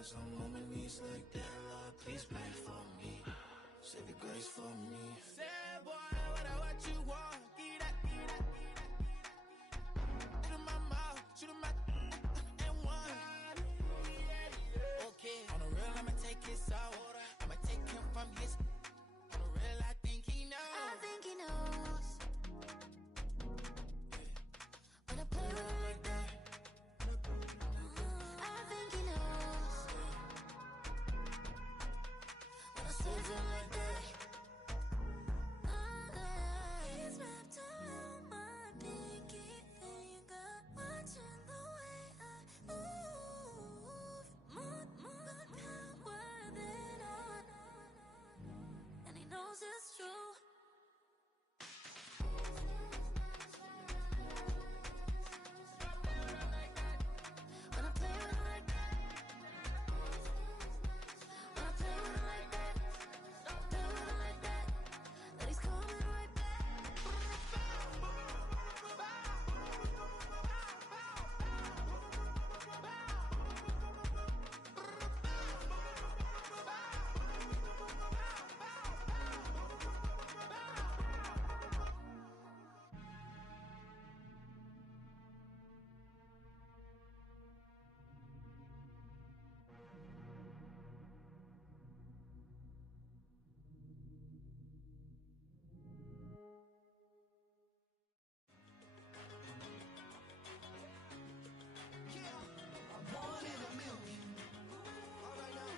as I'm on my knees like that, Lord, please pray for me. Save your grace for me. Say, boy, what you want? Get that, get that, get that. Shoot in my mouth, shoot in my and one. Okay, on the real, I'ma take his out. I'ma take him from his. On the real, I think he knows. I think he knows. When I play with him like that. I think he knows. When I say to him like that. He's wrapped around my pinky finger, watching the way I move. More power than on. And he knows it's true. When I play with him like that. When I play with him like that. Play with him like that. That he's coming right back. One in a million. All right now.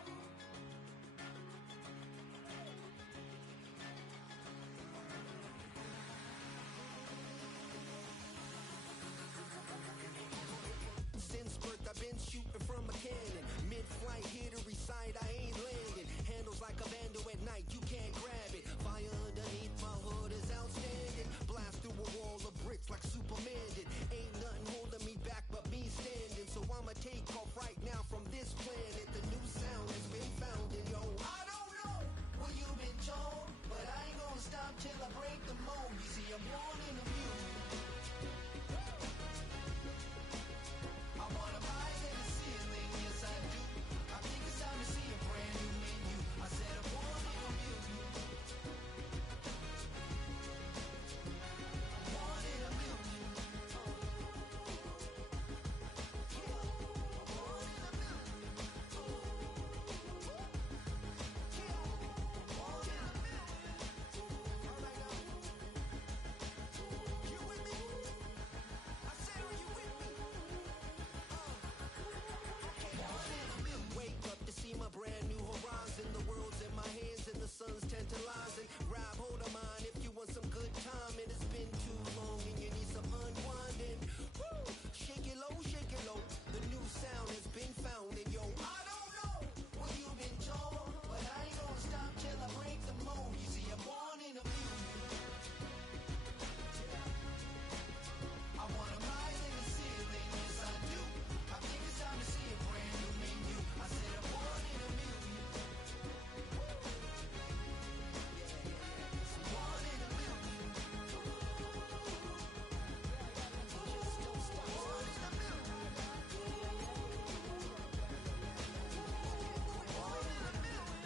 Since birth, I've been shooting from a cannon. Mid-flight, here to recite, I ain't landing. Handles like a vandal at night, you can't grab it. Fire underneath my hood is outstanding. Blast through a wall of bricks like Superman did. Ain't nothing holding me back but me standing. So I'ma take off right now from this planet. The new sound has been found in yo. I don't know what you've been told, but I ain't gonna stop till I break the mold. You see, I'm born in the music. I wanna rise in the ceiling, yes I do. I think it's time to see a brand new menu. I said I'm born in a million. I'm born in a million. I'm born in a million. Born in a million. All right now. You with me? I said, are you with me? Wake up to see my brand new horizon. The world's in my hands and the sun's tantalizing. Grab hold of mine if you want some good time. And it's been too long and you need some unwinding. Woo! Shake it low, shake it low. The new sound has been found and yo, I don't know what you've been told, but I ain't gonna stop till I break the mold. You see, I'm born in a million. I wanna rise in the ceiling, yes I do. I think it's time to see a brand new menu. I said I'm born in a million. I'm born in a million. Born in a million. Born in a million. Born in a million.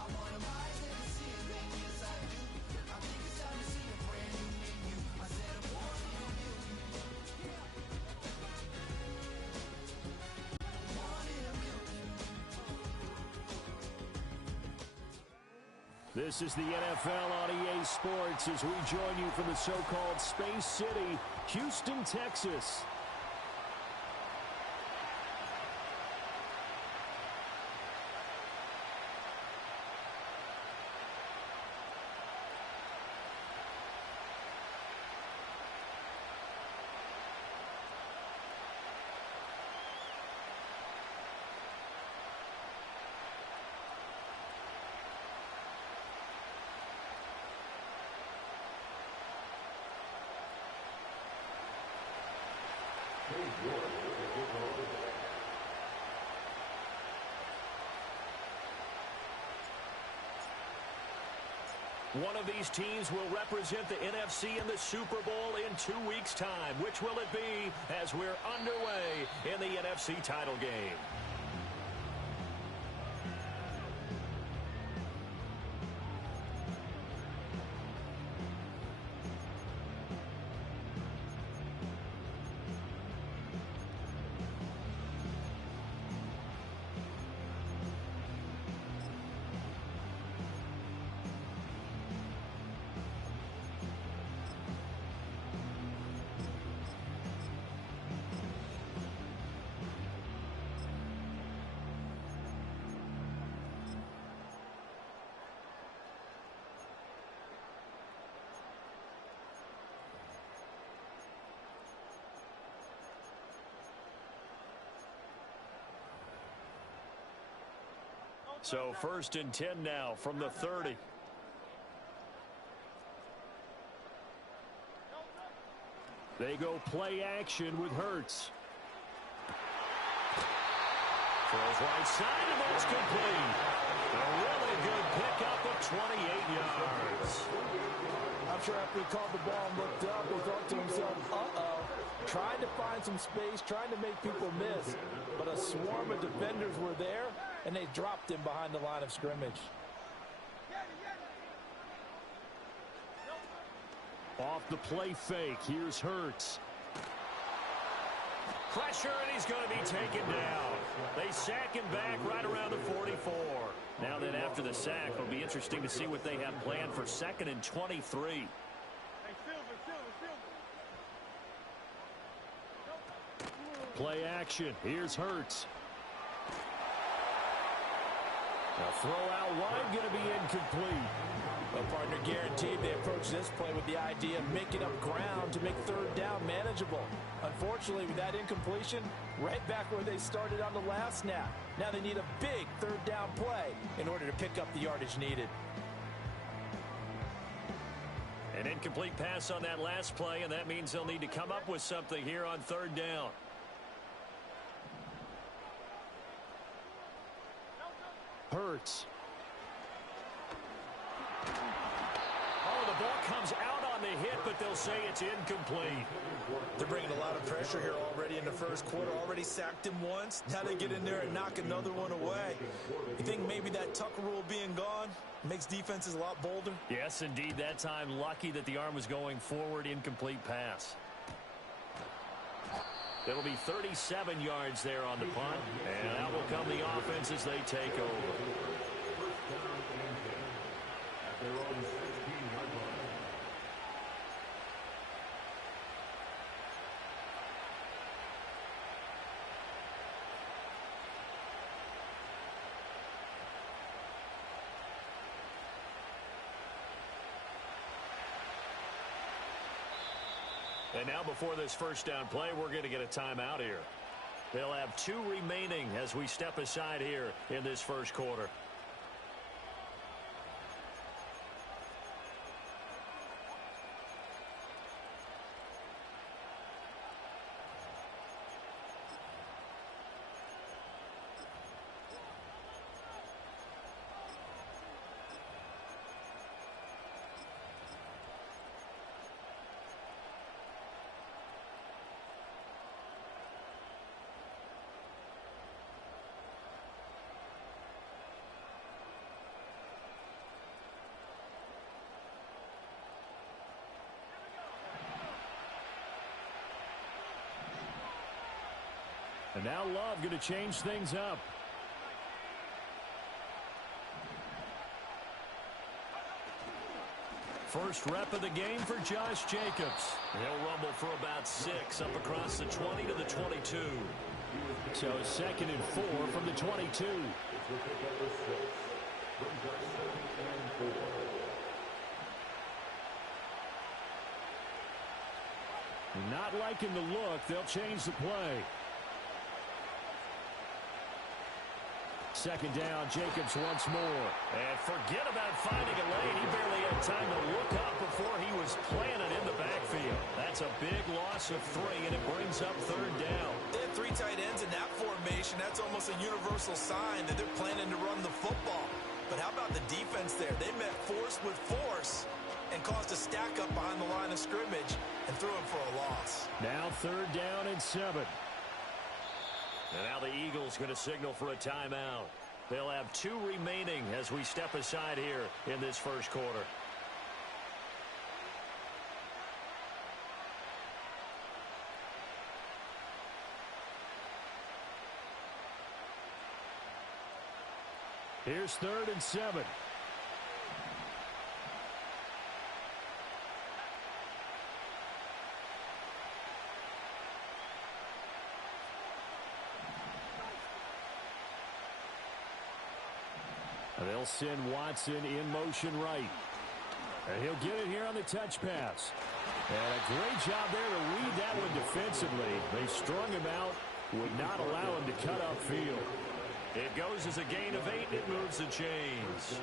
I wanna rise in the ceiling, yes I do. I think it's time to see a brand new menu. I said I'm born in a million. Born in a million. This is the NFL on EA Sports as we join you from the so-called Space City, Houston, Texas. One of these teams will represent the NFC in the Super Bowl in 2 weeks' time. Which will it be as we're underway in the NFC title game? So 1st and 10 now from the 30. They go play action with Hurts. Throws right side, and that's complete. A really good pickup of 28 yards. I'm sure after he caught the ball and looked up, he thought to himself, uh-oh. Trying to find some space, trying to make people miss. But a swarm of defenders were there, and they dropped him behind the line of scrimmage. Off the play fake, here's Hurts. Pressure, and he's going to be taken down. They sack him back right around the 44. Now then, after the sack, it'll be interesting to see what they have planned for 2nd and 23. Play action. Here's Hurts. A throw out wide, going to be incomplete. Well, partner, guaranteed they approach this play with the idea of making up ground to make 3rd down manageable. Unfortunately, with that incompletion, right back where they started on the last snap. Now they need a big 3rd down play in order to pick up the yardage needed. An incomplete pass on that last play, and that means they'll need to come up with something here on 3rd down. Hurts. Oh, the ball comes out on the hit, but they'll say it's incomplete. They're bringing a lot of pressure here already in the first quarter. Already sacked him once. Now they get in there and knock another one away. You think maybe that Tucker rule being gone makes defenses a lot bolder? Yes, indeed. That time, lucky that the arm was going forward. Incomplete pass. It'll be 37 yards there on the punt. And out will come the offense as they take over. And now before this 1st down play, we're going to get a timeout here. They'll have 2 remaining as we step aside here in this 1st quarter. And now Love going to change things up. First rep of the game for Josh Jacobs. He'll rumble for about 6 up across the 20 to the 22. So 2nd and 4 from the 22. Not liking the look. They'll change the play. Second down, Jacobs once more. And forget about finding a lane. He barely had time to look up before he was planted in the backfield. That's a big loss of 3, and it brings up third down. They have 3 tight ends in that formation. That's almost a universal sign that they're planning to run the football. But how about the defense there? They met force with force and caused a stack up behind the line of scrimmage and threw him for a loss. Now third down and 7. And now the Eagles going to signal for a timeout. They'll have 2 remaining as we step aside here in this first quarter. Here's third and 7. They'll send Watson in motion right. And he'll get it here on the touch pass. And a great job there to read that one defensively. They strung him out, would not allow him to cut upfield. It goes as a gain of 8, and it moves the chains.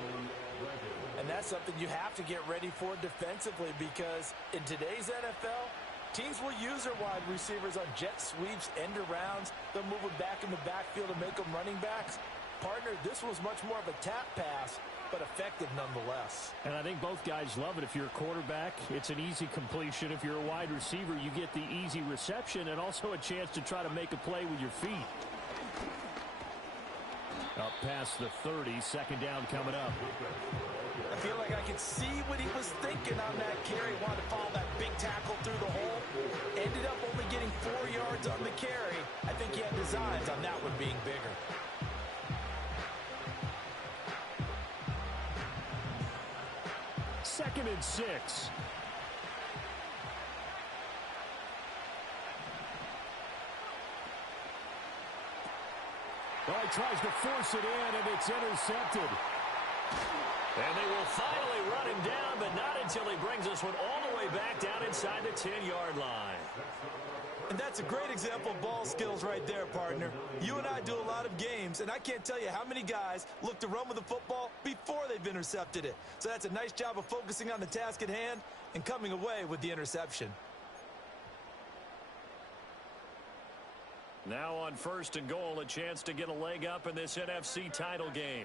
And that's something you have to get ready for defensively, because in today's NFL, teams will use their wide receivers on jet sweeps, end arounds. They'll move them back in the backfield and make them running backs. Partner, this was much more of a tap pass, but effective nonetheless. And I think both guys love it. If you're a quarterback, it's an easy completion. If you're a wide receiver, you get the easy reception and also a chance to try to make a play with your feet. Up past the 30, second down coming up. I feel like I could see what he was thinking on that carry. Wanted to follow that big tackle through the hole. Ended up only getting 4 yards on the carry. I think he had designs on that one being bigger. Second and 6. Well, he tries to force it in, and it's intercepted. And they will finally run him down, but not until he brings this one all the way back down inside the 10-yard line. And that's a great example of ball skills right there, partner. You and I do a lot of games, and I can't tell you how many guys look to run with the football before they've intercepted it. So that's a nice job of focusing on the task at hand and coming away with the interception. Now on first and goal, a chance to get a leg up in this NFC title game.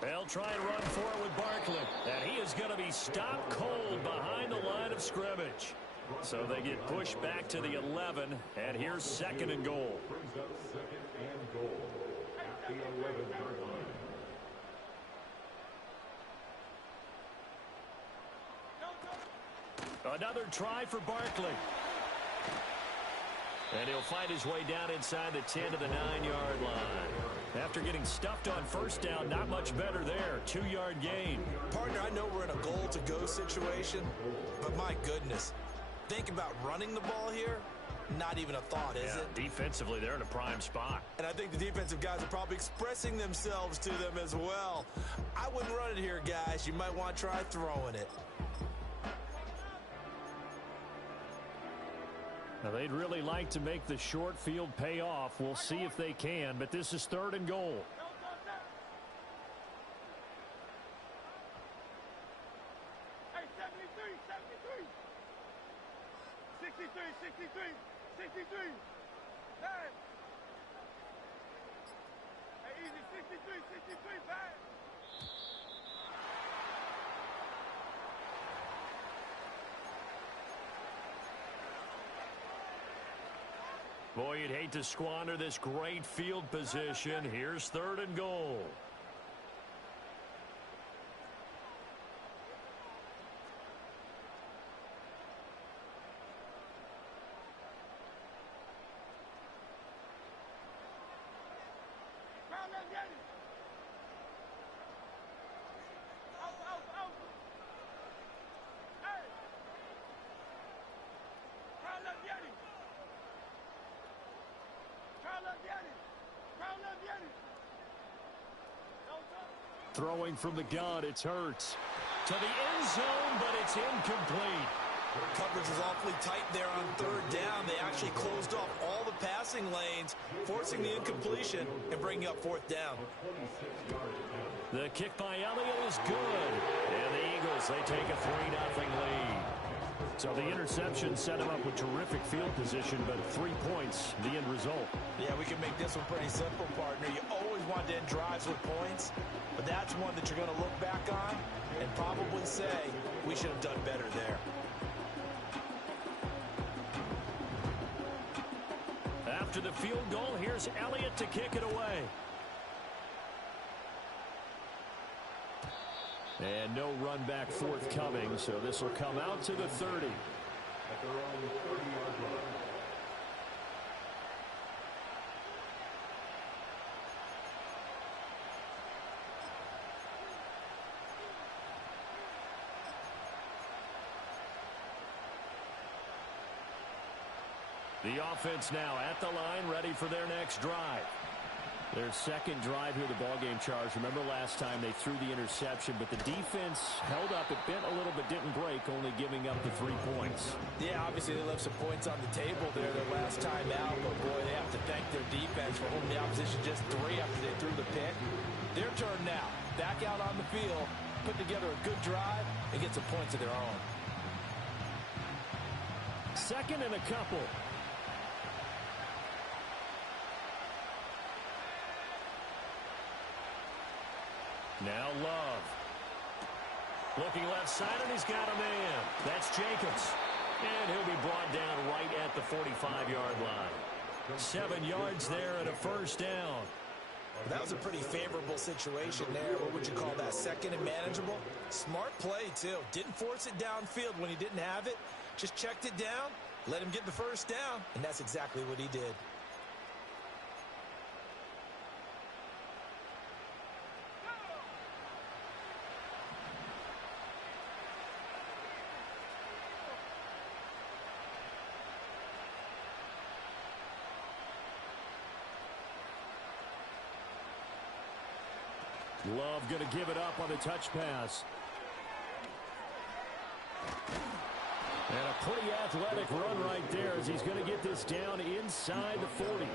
They'll try and run for it with Barkley. And he is going to be stopped cold behind the line of scrimmage. So they get pushed back to the 11, and here's second and goal. Another try for Barkley. And he'll find his way down inside the 10 to the 9-yard line. After getting stuffed on first down, not much better there. 2-yard gain. Partner, I know we're in a goal-to-go situation, but my goodness, think about running the ball here. Not even a thought, is it? Defensively, they're in a prime spot. And I think the defensive guys are probably expressing themselves to them as well. I wouldn't run it here, guys. You might want to try throwing it. Now, they'd really like to make the short field pay off. We'll see if they can, but this is third and goal. Hey, 73, 73. 63, 63, 63. Hey. Hey, easy, 63, 63, back. Boy, you'd hate to squander this great field position. Here's third and goal. Throwing from the gun, it's Hurts. To the end zone, but it's incomplete. Coverage was awfully tight there on third down. They actually closed off all the passing lanes, forcing the incompletion and bringing up fourth down. The kick by Elliott is good. And the Eagles, they take a 3-0 lead. So the interception set him up with terrific field position, but 3 points, the end result. Yeah, we can make this one pretty simple, partner. You always want to end drives with points, but that's one that you're going to look back on and probably say, we should have done better there. After the field goal, here's Elliott to kick it away. And no run back forthcoming, so this will come out to the 30. At their own 30-yard line. The offense now at the line, ready for their next drive. Their second drive here, the ballgame charge. Remember last time they threw the interception, but the defense held up. It bent a little but didn't break, only giving up the 3 points. Yeah, obviously they left some points on the table there their last time out, but boy, they have to thank their defense for holding the opposition just 3 after they threw the pick. Their turn now. Back out on the field, put together a good drive, and get some points of their own. Second and a couple. Now Love. Looking left side, and he's got a man. That's Jacobs. And he'll be brought down right at the 45-yard line. 7 yards there and a first down. That was a pretty favorable situation there. What would you call that? Second and manageable? Smart play, too. Didn't force it downfield when he didn't have it. Just checked it down, let him get the first down, and that's exactly what he did. Love going to give it up on the touch pass. And a pretty athletic run right there as he's going to get this down inside the 40.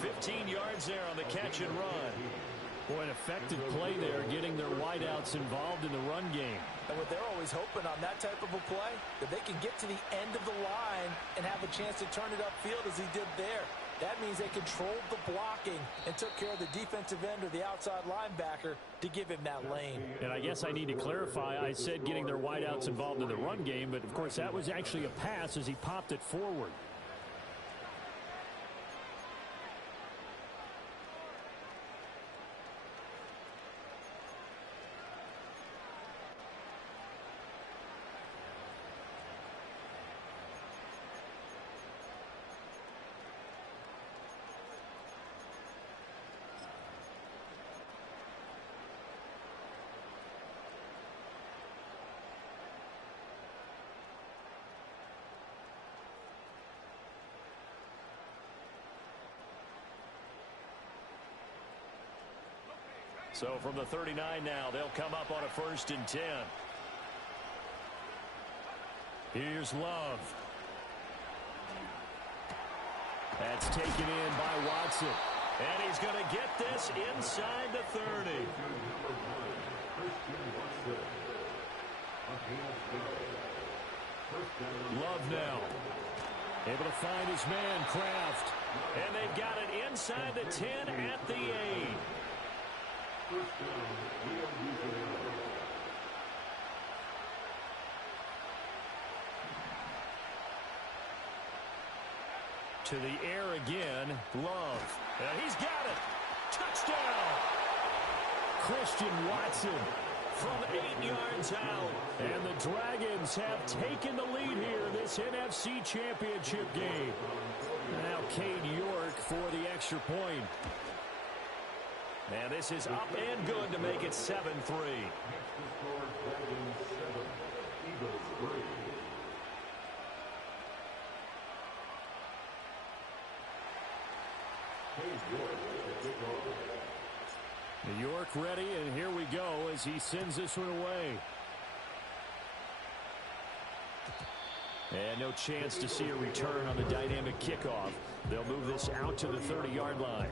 15 yards there on the catch and run. Boy, an effective play there, getting their wideouts involved in the run game. And what they're always hoping on that type of a play, that they can get to the end of the line and have a chance to turn it upfield as he did there. That means they controlled the blocking and took care of the defensive end or the outside linebacker to give him that lane. And I guess I need to clarify, I said getting their wideouts involved in the run game, but of course that was actually a pass as he popped it forward. So from the 39 now, they'll come up on a 1st and 10. Here's Love. That's taken in by Watson. And he's going to get this inside the 30. Love now. Able to find his man, Kraft. And they've got it inside the 10 at the 8. To the air again, Love. And he's got it. Touchdown. Christian Watson from 8 yards out. And the Dragons have taken the lead here in this NFC Championship game. Now Cade York for the extra point. And this is up and good to make it 7-3. New York ready, and here we go as he sends this one away. And no chance to see a return on the dynamic kickoff. They'll move this out to the 30-yard line.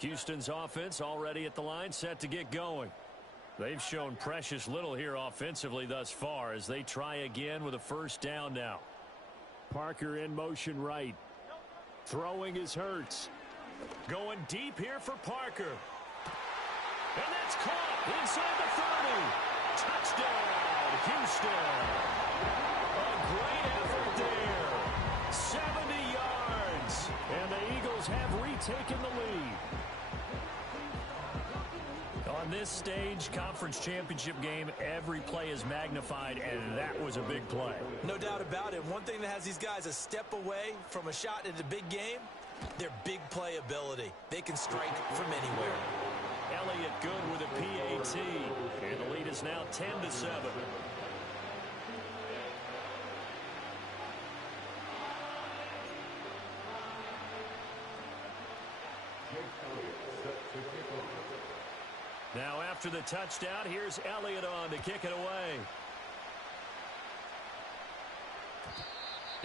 Houston's offense already at the line, set to get going. They've shown precious little here offensively thus far as they try again with a first down now. Parker in motion right. Throwing is Hurts. Going deep here for Parker. And that's caught inside the 30. Touchdown, Houston. A great effort there. 70 yards. And the Eagles have retaken the lead. On this stage, conference championship game, every play is magnified, and that was a big play. No doubt about it. One thing that has these guys a step away from a shot at a big game, their big play ability. They can strike from anywhere. Elliott good with a PAT, and the lead is now 10-7. Now after the touchdown, here's Elliott on to kick it away.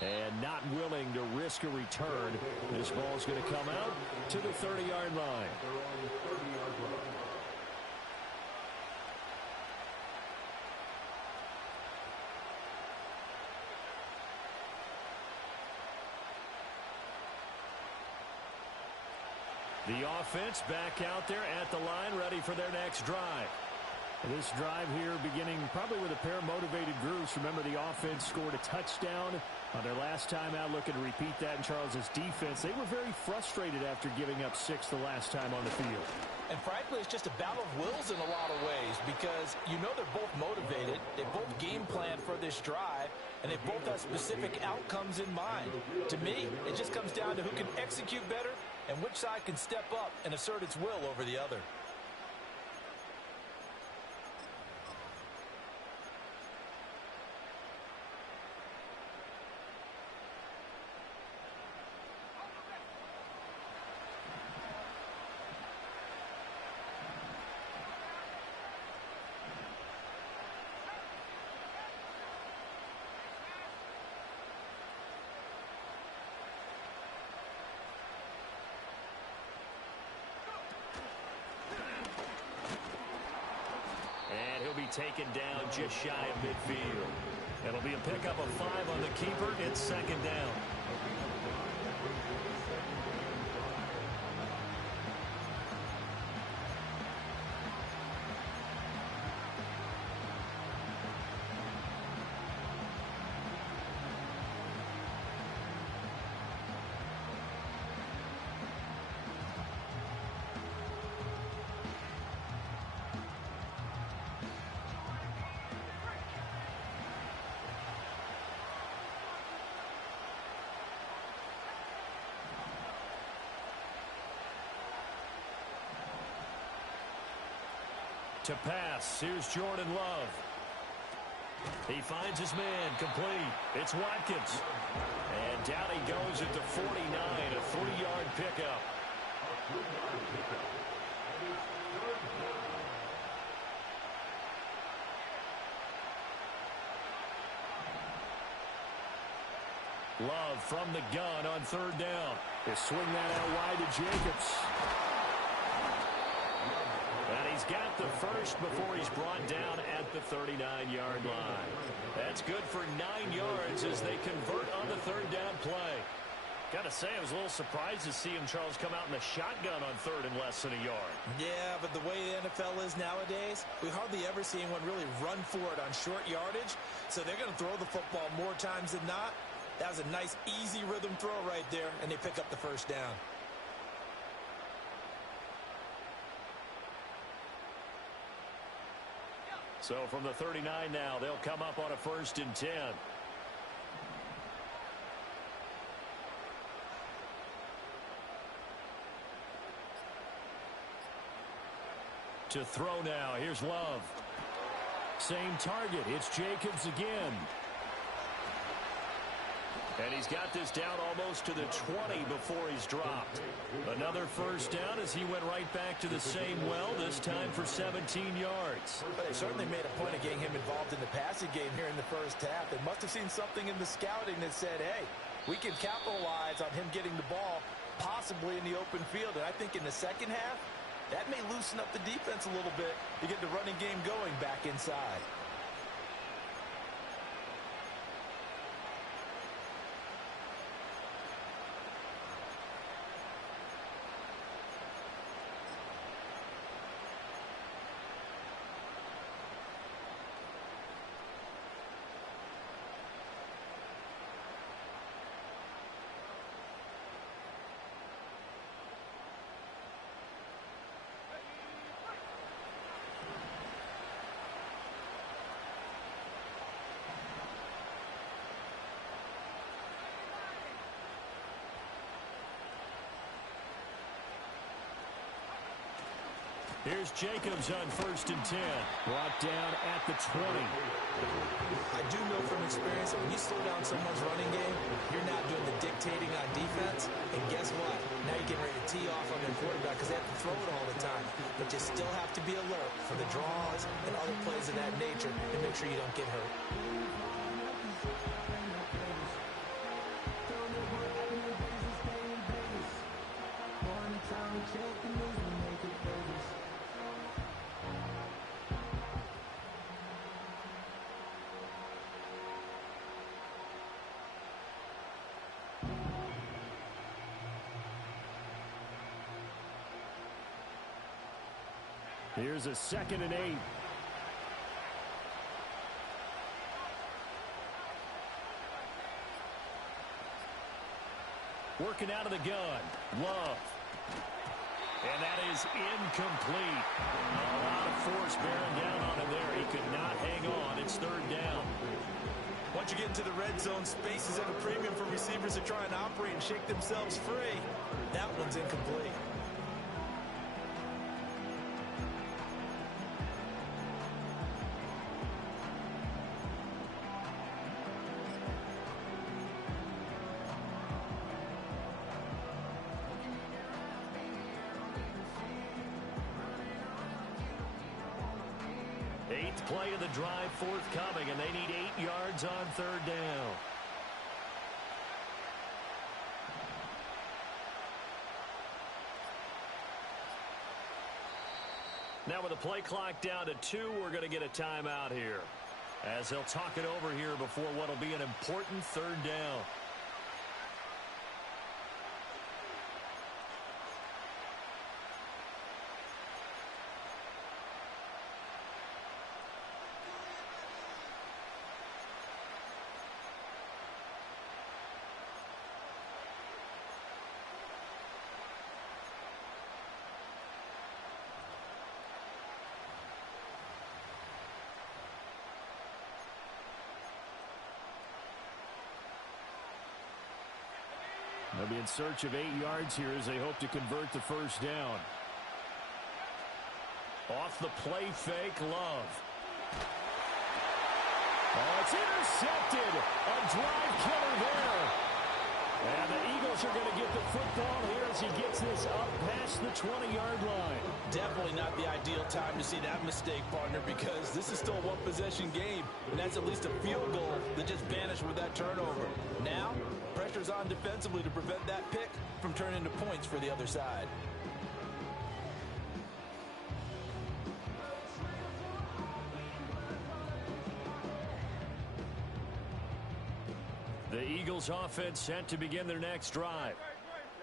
And not willing to risk a return. This ball's going to come out to the 30-yard line. The offense back out there at the line, ready for their next drive. This drive here beginning probably with a pair of motivated groups. Remember, the offense scored a touchdown on their last time out, looking to repeat that in Charles's defense. They were very frustrated after giving up 6 the last time on the field. And frankly, it's just a battle of wills in a lot of ways because you know they're both motivated. They both game plan for this drive, and they both have specific outcomes in mind. To me, it just comes down to who can execute better and which side can step up and assert its will over the other. Taken down just shy of midfield. It'll be a pickup of 5 on the keeper. It's second down. To pass, here's Jordan Love. He finds his man, complete. It's Watkins. And down he goes at the 49, a 3-yard pickup. Love from the gun on third down. They swing that out wide to Jacobs. And he's got the first before he's brought down at the 39-yard line. That's good for 9 yards as they convert on the third down play. Got to say, I was a little surprised to see him, Charles, come out in the shotgun on third and less than a yard. Yeah, but the way the NFL is nowadays, we hardly ever see anyone really run for it on short yardage. So they're going to throw the football more times than not. That was a nice, easy rhythm throw right there, and they pick up the first down. So from the 39 now, they'll come up on a 1st and 10. To throw now. Here's Love. Same target. It's Jacobs again. And he's got this down almost to the 20 before he's dropped. Another 1st down as he went right back to the same well, this time for 17 yards. But they certainly made a point of getting him involved in the passing game here in the first half. They must have seen something in the scouting that said, hey, we can capitalize on him getting the ball possibly in the open field. And I think in the second half, that may loosen up the defense a little bit to get the running game going back inside. Here's Jacobs on 1st and 10. Brought down at the 20. I do know from experience that when you slow down someone's running game, you're not doing the dictating on defense. And guess what? Now you're getting ready to tee off on their quarterback because they have to throw it all the time. But you still have to be alert for the draws and other plays of that nature and make sure you don't get hurt. Here's a 2nd and 8. Working out of the gun. Love. And that is incomplete. A lot of force bearing down on him there. He could not hang on. It's 3rd down. Once you get into the red zone, space is at a premium for receivers to try and operate and shake themselves free. That one's incomplete. Eighth play of the drive forthcoming, and they need 8 yards on 3rd down. Now with the play clock down to 2, we're going to get a timeout here, as they'll talk it over here before what will be an important 3rd down. They'll be in search of 8 yards here as they hope to convert the 1st down. Off the play fake, Love. Oh, it's intercepted. A drive killer there. And the Eagles are going to get the football here as he gets this up past the 20-yard line. Definitely not the ideal time to see that mistake, partner, because this is still a one-possession game, and that's at least a field goal that just vanished with that turnover. Now, pressure's on defensively to prevent that pick from turning into points for the other side. The Eagles offense set to begin their next drive.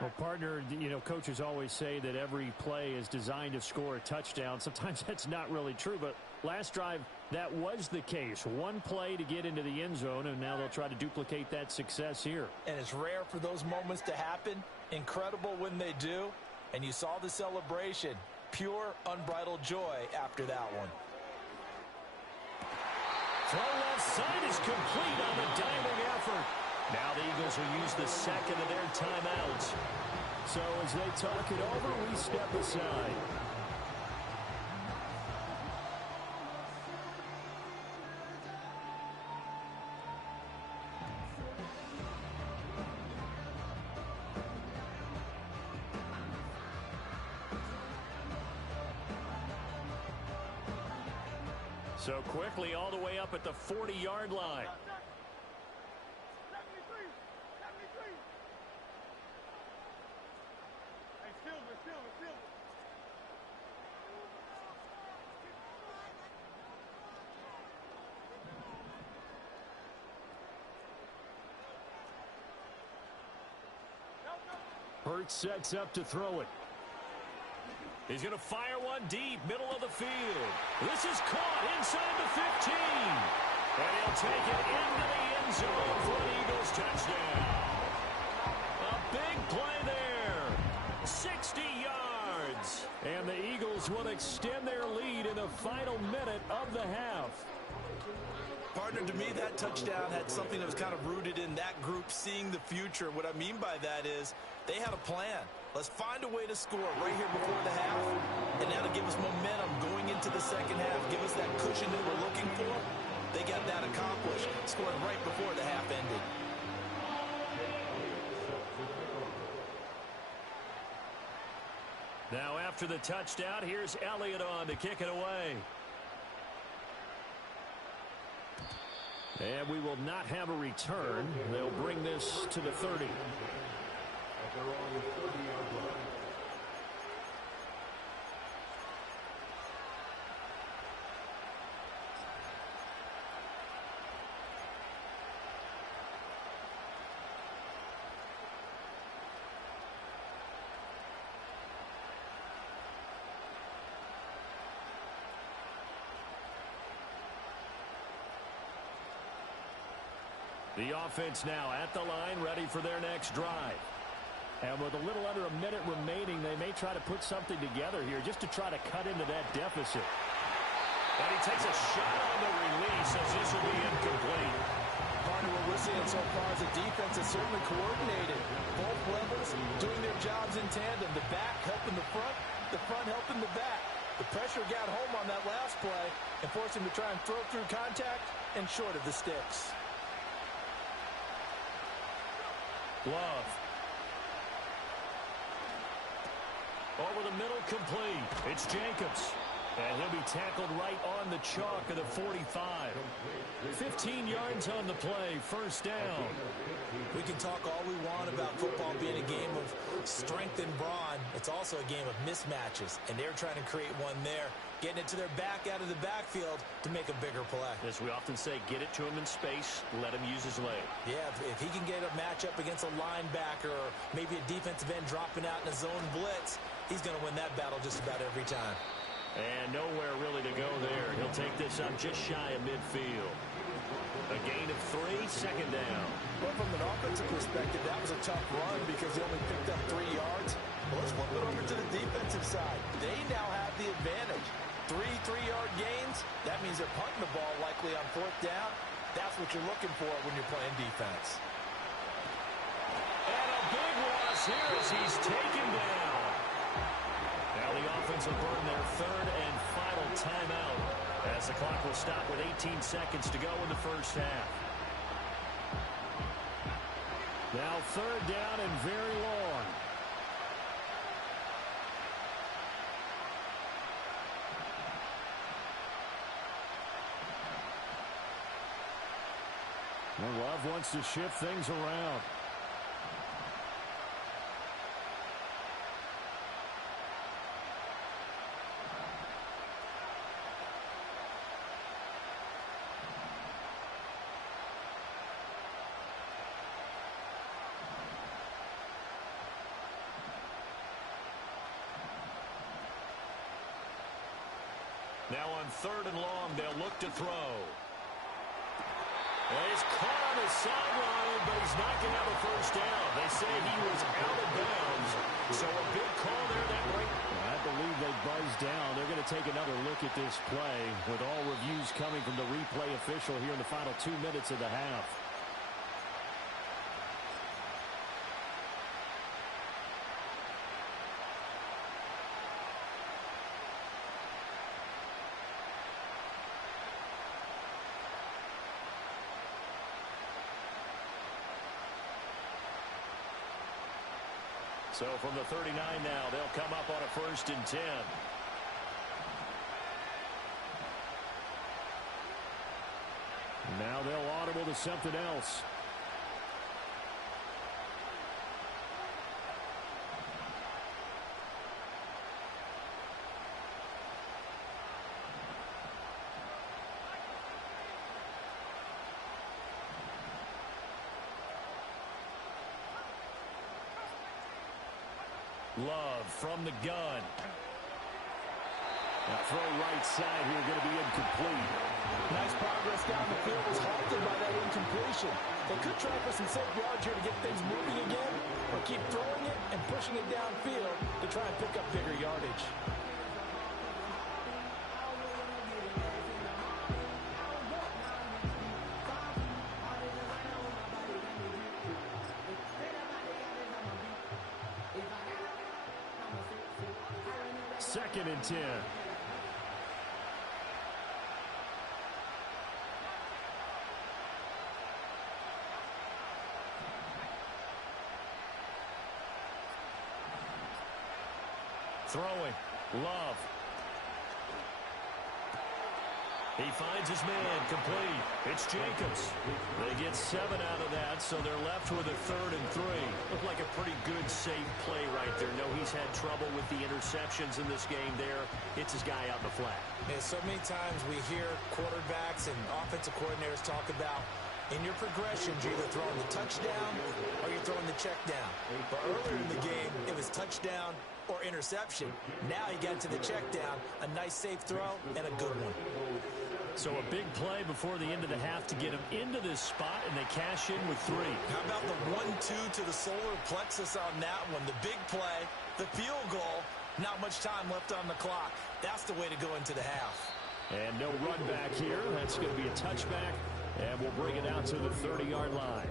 Well, partner, you know, coaches always say that every play is designed to score a touchdown. Sometimes that's not really true, but last drive, that was the case. One play to get into the end zone, and now they'll try to duplicate that success here. And it's rare for those moments to happen. Incredible when they do. And you saw the celebration. Pure, unbridled joy after that one. Throw left side is complete on the diving effort. Now the Eagles will use the second of their timeouts. So as they talk it over, we step aside. So quickly all the way up at the 40-yard line. Hurts sets up to throw it. He's going to fire one deep, middle of the field. This is caught inside the 15. And he'll take it into the end zone for an Eagles touchdown. A big play there. 60 yards. And the Eagles will extend their lead in the final minute of the half. Partner, to me, that touchdown had something that was kind of rooted in that group seeing the future. What I mean by that is they had a plan. Let's find a way to score right here before the half. And now to give us momentum going into the second half. Give us that cushion that we're looking for. They got that accomplished, scoring right before the half ended. Now after the touchdown, here's Elliott on to kick it away. And we will not have a return. They'll bring this to the 30. At their own 30-yard line. The offense now at the line, ready for their next drive. And with a little under a minute remaining, they may try to put something together here just to try to cut into that deficit. And he takes a shot on the release as this will be incomplete. Part of what we're seeing so far is the defense is certainly coordinated. Both levels doing their jobs in tandem. The back helping the front helping the back. The pressure got home on that last play and forced him to try and throw through contact and short of the sticks. Love. Over the middle, complete. It's Jacobs. And he'll be tackled right on the chalk of the 45. 15 yards on the play, first down. We can talk all we want about football being a game of strength and brawn. It's also a game of mismatches, and they're trying to create one there, getting it to their back out of the backfield to make a bigger play. As we often say, get it to him in space, let him use his leg. Yeah, if he can get a matchup against a linebacker or maybe a defensive end dropping out in a zone blitz, he's going to win that battle just about every time. And nowhere really to go there. He'll take this up just shy of midfield. A gain of 3, second down. Well, from an offensive perspective, that was a tough run because he only picked up 3 yards. Well, let's flip it over to the defensive side. They now have the advantage. 3 3-yard gains. That means they're punting the ball likely on 4th down. That's what you're looking for when you're playing defense. And a big loss here as he's taken down. Now the offense will burn their 3rd and final timeout as the clock will stop with 18 seconds to go in the first half. Now 3rd down and very long. Well, Love wants to shift things around. Now on 3rd and long, they'll look to throw. Well, he's caught on the sideline, but he's not going to have a first down. They say he was out of bounds, so a big call there that right. I believe they buzzed down. They're going to take another look at this play with all reviews coming from the replay official here in the final 2 minutes of the half. So from the 39 now, they'll come up on a 1st and 10. Now they'll audible to something else. Love from the gun. Now throw right side here, going to be incomplete. Nice progress down the field was halted by that incompletion. They could try for some safe yards here to get things moving again, or keep throwing it and pushing it downfield to try and pick up bigger yardage. Second and 10. Throwing. Love. He finds his man. Complete. It's Jacobs. They get 7 out of that, so they're left with a 3rd and 3. Looked like a pretty good, safe play right there. No, he's had trouble with the interceptions in this game there. Hits his guy out in the flat. And so many times we hear quarterbacks and offensive coordinators talk about in your progressions, you're either throwing the touchdown or you're throwing the check down. But earlier in the game, it was touchdown or interception. Now he got to the check down, a nice safe throw, and a good one. So a big play before the end of the half to get him into this spot, and they cash in with 3. How about the 1-2 to the solar plexus on that one? The big play, the field goal, not much time left on the clock. That's the way to go into the half. And no run back here. That's going to be a touchback, and we'll bring it out to the 30-yard line.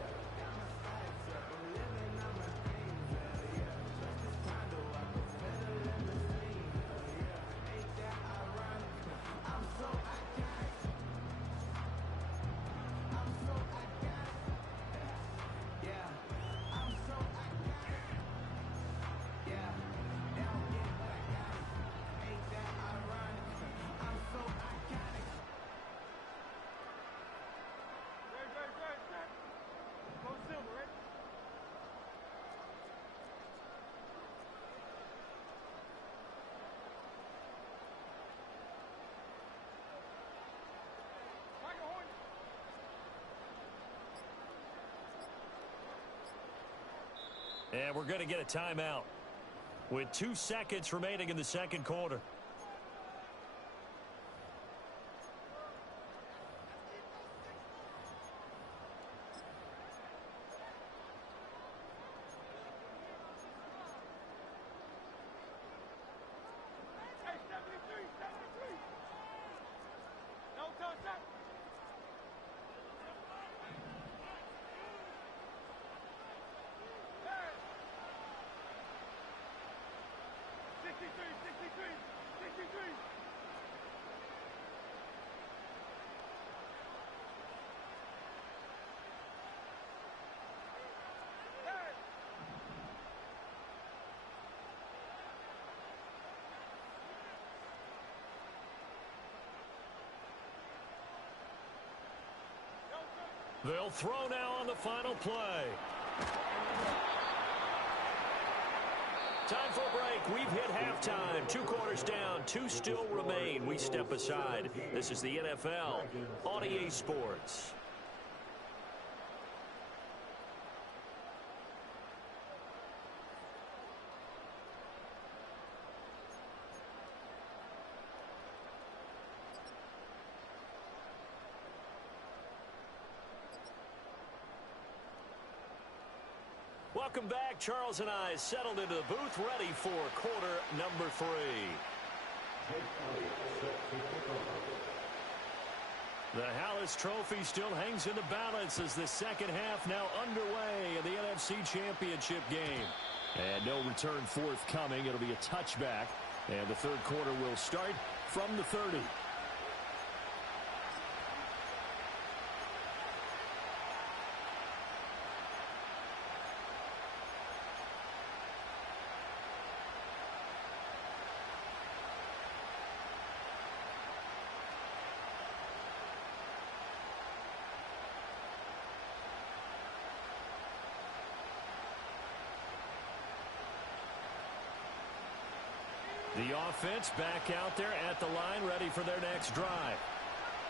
And we're going to get a timeout with 2 seconds remaining in the second quarter. They'll throw now on the final play. Time for a break. We've hit halftime. 2 quarters down. 2 still remain. We step aside. This is the NFL on EA Sports. Welcome back. Charles and I settled into the booth, ready for quarter number 3. The Hallis Trophy still hangs in the balance as the second half now underway in the NFC Championship game. And no return forthcoming. It'll be a touchback. And the third quarter will start from the 30. The offense back out there at the line, ready for their next drive.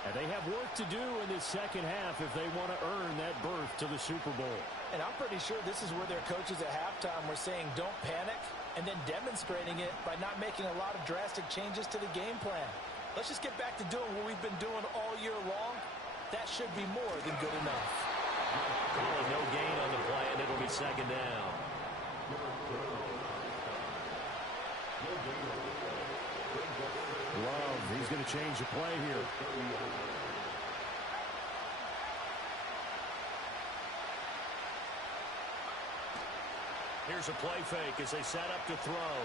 And they have work to do in this second half if they want to earn that berth to the Super Bowl. And I'm pretty sure this is where their coaches at halftime were saying don't panic, and then demonstrating it by not making a lot of drastic changes to the game plan. Let's just get back to doing what we've been doing all year long. That should be more than good enough. Calling no gain on the play, and it'll be second down. Love, he's going to change the play here. Here's a play fake as they set up to throw.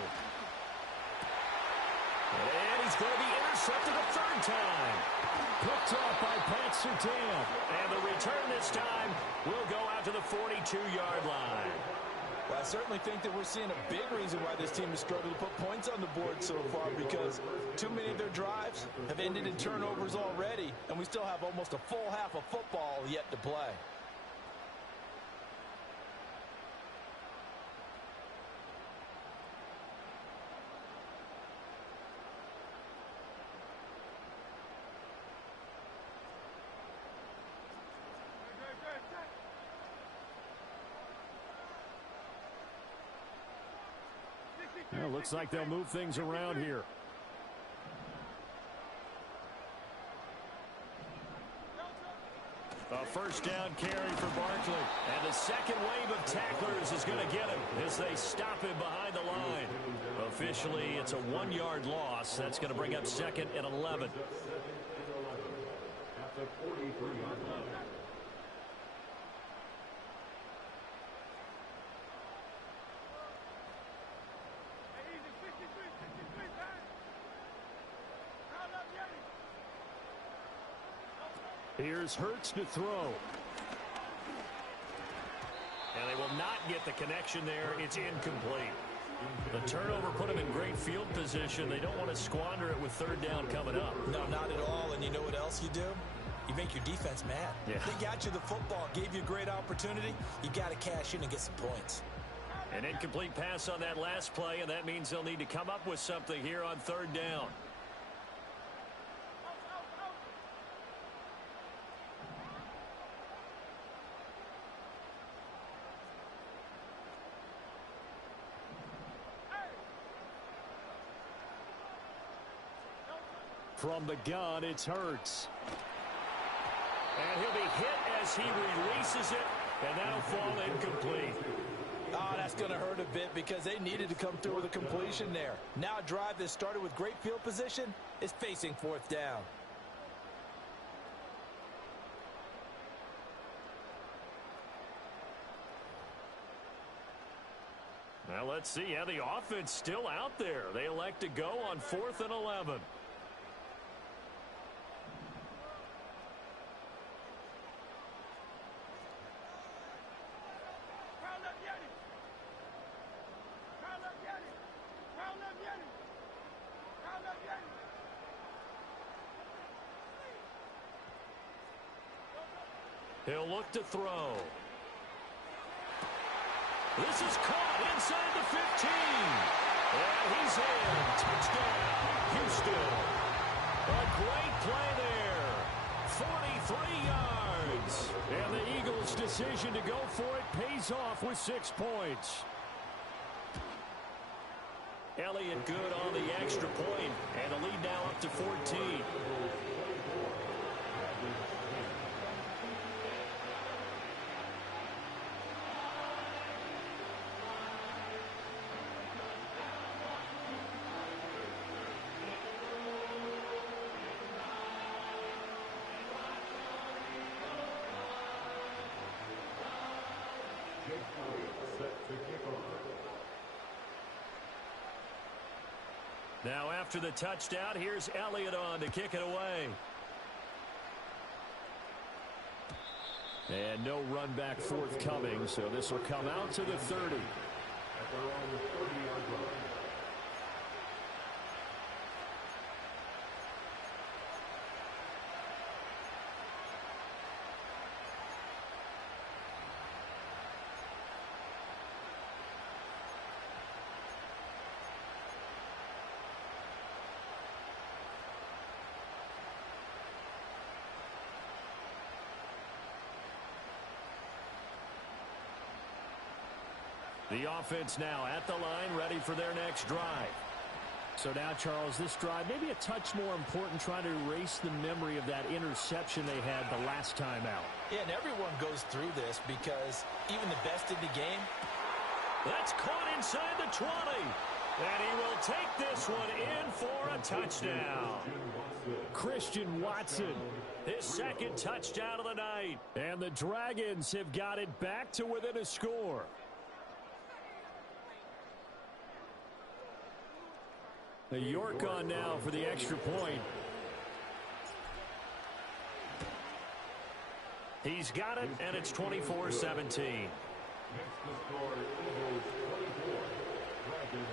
And he's going to be intercepted a third time. Picked up by Pat Surtain. And the return this time will go out to the 42-yard line. Well, I certainly think that we're seeing a big reason why this team has struggled to put points on the board so far, because too many of their drives have ended in turnovers already, and we still have almost a full half of football yet to play. Well, looks like they'll move things around here. A first down carry for Barkley. And the second wave of tacklers is going to get him as they stop him behind the line. Officially, it's a 1-yard loss. That's going to bring up second and 11. At the 43-yard line. Here's Hurts to throw. And they will not get the connection there. It's incomplete. The turnover put them in great field position. They don't want to squander it with third down coming up. No, not at all. And you know what else you do? You make your defense mad. Yeah. They got you the football, gave you a great opportunity. You got to cash in and get some points. An incomplete pass on that last play, and that means they'll need to come up with something here on third down. From the gun, it's Hurts. And he'll be hit as he releases it, and that'll fall incomplete. Oh, that's going to hurt a bit because they needed to come through with a completion there. Now a drive that started with great field position is facing fourth down. Now let's see how the offense still out there. They elect to go on 4th and 11. He'll look to throw. This is caught inside the 15. And he's in. Touchdown, Houston. A great play there. 43 yards. And the Eagles' decision to go for it pays off with 6 points. Elliott good on the extra point, and the lead now up to 14. Now after the touchdown, here's Elliott on to kick it away. And no run back forthcoming, so this will come out to the 30. At their own 30-yard line. The offense now at the line, ready for their next drive. So now, Charles, this drive maybe a touch more important, trying to erase the memory of that interception they had the last time out. Yeah, and everyone goes through this because even the best in the game. That's caught inside the 20. And he will take this one in for a touchdown. Christian Watson, his second touchdown of the night. And the Dragons have got it back to within a score. The York on now for the extra point. He's got it, and it's 24-17. Next to score, Eagles 24, Dragons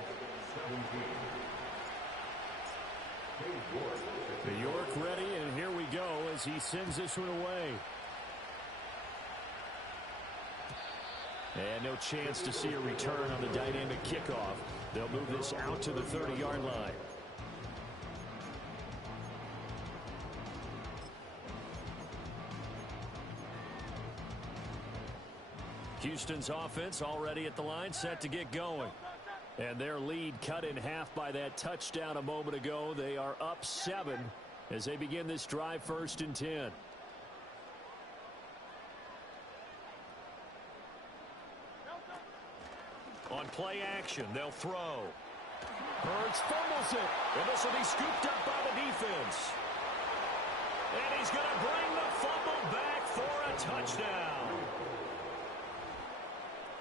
17. The York ready, and here we go as he sends this one away. And no chance to see a return on the dynamic kickoff. They'll move this out to the 30-yard line. Houston's offense already at the line, set to get going. And their lead cut in half by that touchdown a moment ago. They are up 7 as they begin this drive, 1st and 10. On play action, they'll throw. Hurts fumbles it, and this will be scooped up by the defense. And he's going to bring the fumble back for a touchdown.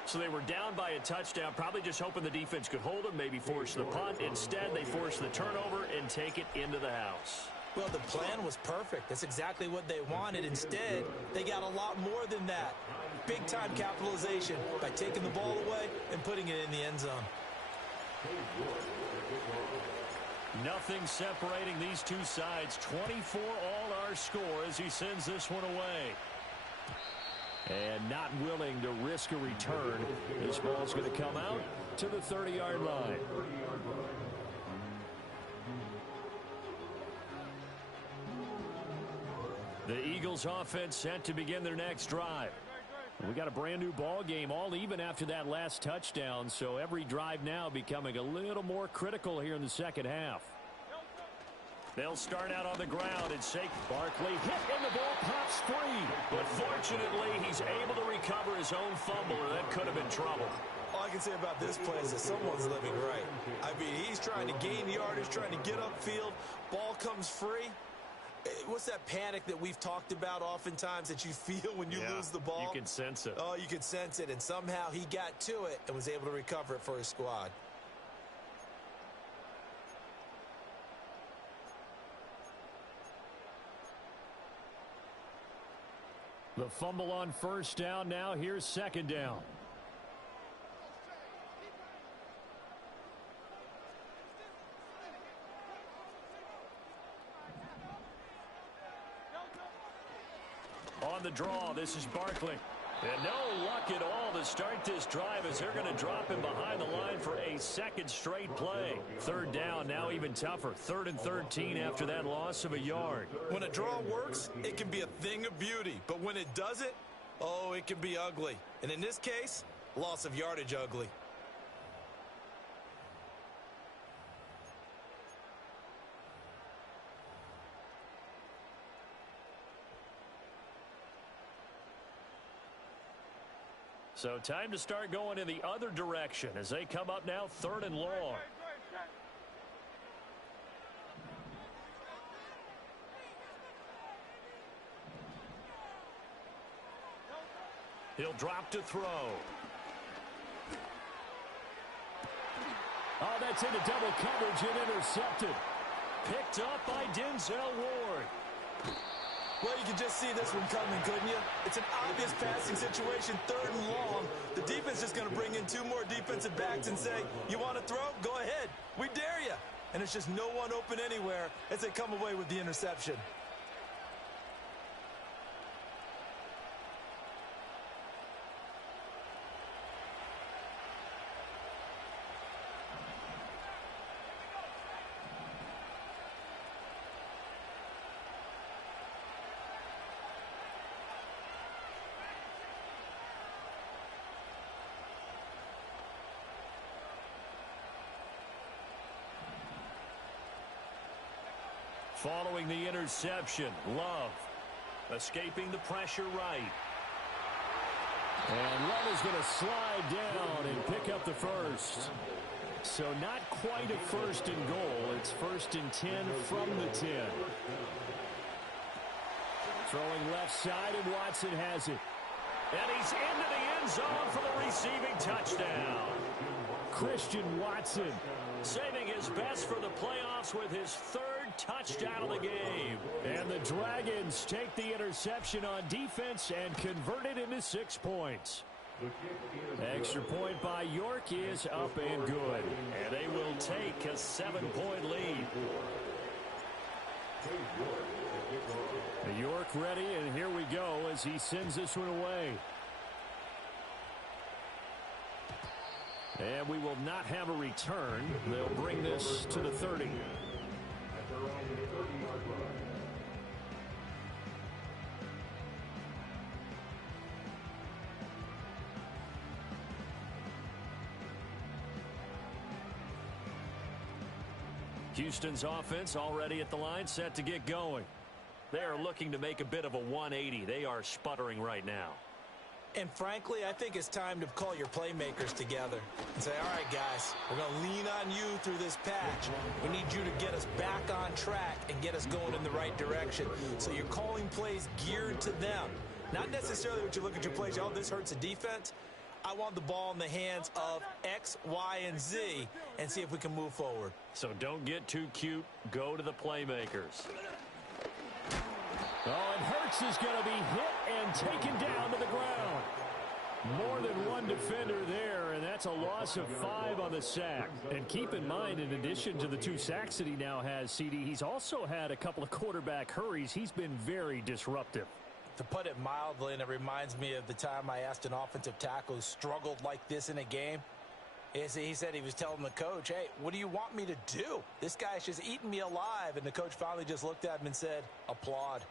So they were down by a touchdown, probably just hoping the defense could hold them, maybe force the punt. Instead, they force the turnover and take it into the house. Well, the plan was perfect. That's exactly what they wanted. Instead, they got a lot more than that. Big-time capitalization by taking the ball away and putting it in the end zone. Nothing separating these two sides. 24 all our score as he sends this one away. And not willing to risk a return. This ball's going to come out to the 30-yard line. The Eagles offense set to begin their next drive. We got a brand new ball game, all even after that last touchdown, so every drive now becoming a little more critical here in the second half. They'll start out on the ground and shake. Barkley hit and the ball pops free. But fortunately, he's able to recover his own fumble, or that could have been trouble. All I can say about this play is that someone's living right. I mean, he's trying to gain yardage, trying to get upfield. Ball comes free. What's that panic that we've talked about oftentimes that you feel when you lose the ball? You can sense it. Oh, you can sense it, and somehow he got to it and was able to recover it for his squad. The fumble on first down now. Here's second down. On the draw, this is Barkley. And no luck at all to start this drive as they're going to drop him behind the line for a second straight play. Third down, now even tougher. 3rd and 13 after that loss of a yard. When a draw works, it can be a thing of beauty. But when it doesn't, oh, it can be ugly. And in this case, loss of yardage ugly. So time to start going in the other direction as they come up now 3rd and long. He'll drop to throw. Oh, that's into double coverage and intercepted. Picked up by Denzel Ward. Well, you can just see this one coming, couldn't you? It's an obvious passing situation, 3rd and long. The defense is going to bring in 2 more defensive backs and say, you want to throw? Go ahead. We dare you. And it's just no one open anywhere as they come away with the interception. Following the interception, Love escaping the pressure right. And Love is going to slide down and pick up the first. So not quite a 1st and goal. It's 1st and 10 from the 10. Throwing left side, and Watson has it. And he's into the end zone for the receiving touchdown. Christian Watson saving his best for the playoffs with his 3rd touchdown of the game. And the Dragons take the interception on defense and convert it into 6 points. Extra point by York is up and good. And they will take a 7-point lead. York ready, and here we go as he sends this one away. And we will not have a return. They'll bring this to the 30. Houston's offense already at the line, set to get going. They're looking to make a bit of a 180. They are sputtering right now. And frankly, I think it's time to call your playmakers together and say, all right, guys, we're going to lean on you through this patch. We need you to get us back on track and get us going in the right direction. So you're calling plays geared to them. Not necessarily what you look at your plays, oh, this hurts the defense. I want the ball in the hands of X, Y, and Z and see if we can move forward. So don't get too cute. Go to the playmakers. Oh, and Hurts is going to be hit and taken down to the ground. More than one defender there, and that's a loss of 5 on the sack. And keep in mind, in addition to the 2 sacks that he now has, CD, he's also had a couple of quarterback hurries. He's been very disruptive. To put it mildly, and it reminds me of the time I asked an offensive tackle who struggled like this in a game. He said he was telling the coach, hey, what do you want me to do? This guy's just eating me alive. And the coach finally just looked at him and said, applaud.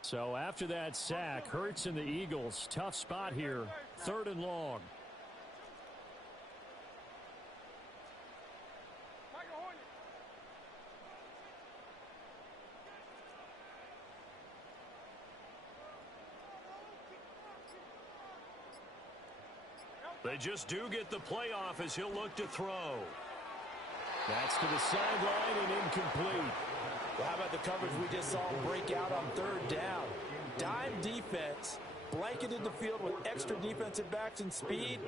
So after that sack, Hurts and the Eagles, tough spot here, 3rd and long. They just do get the playoff as he'll look to throw. That's to the sideline and incomplete. Well, how about the coverage we just saw him break out on 3rd down? Dime defense, blanketed the field with extra defensive backs and speed,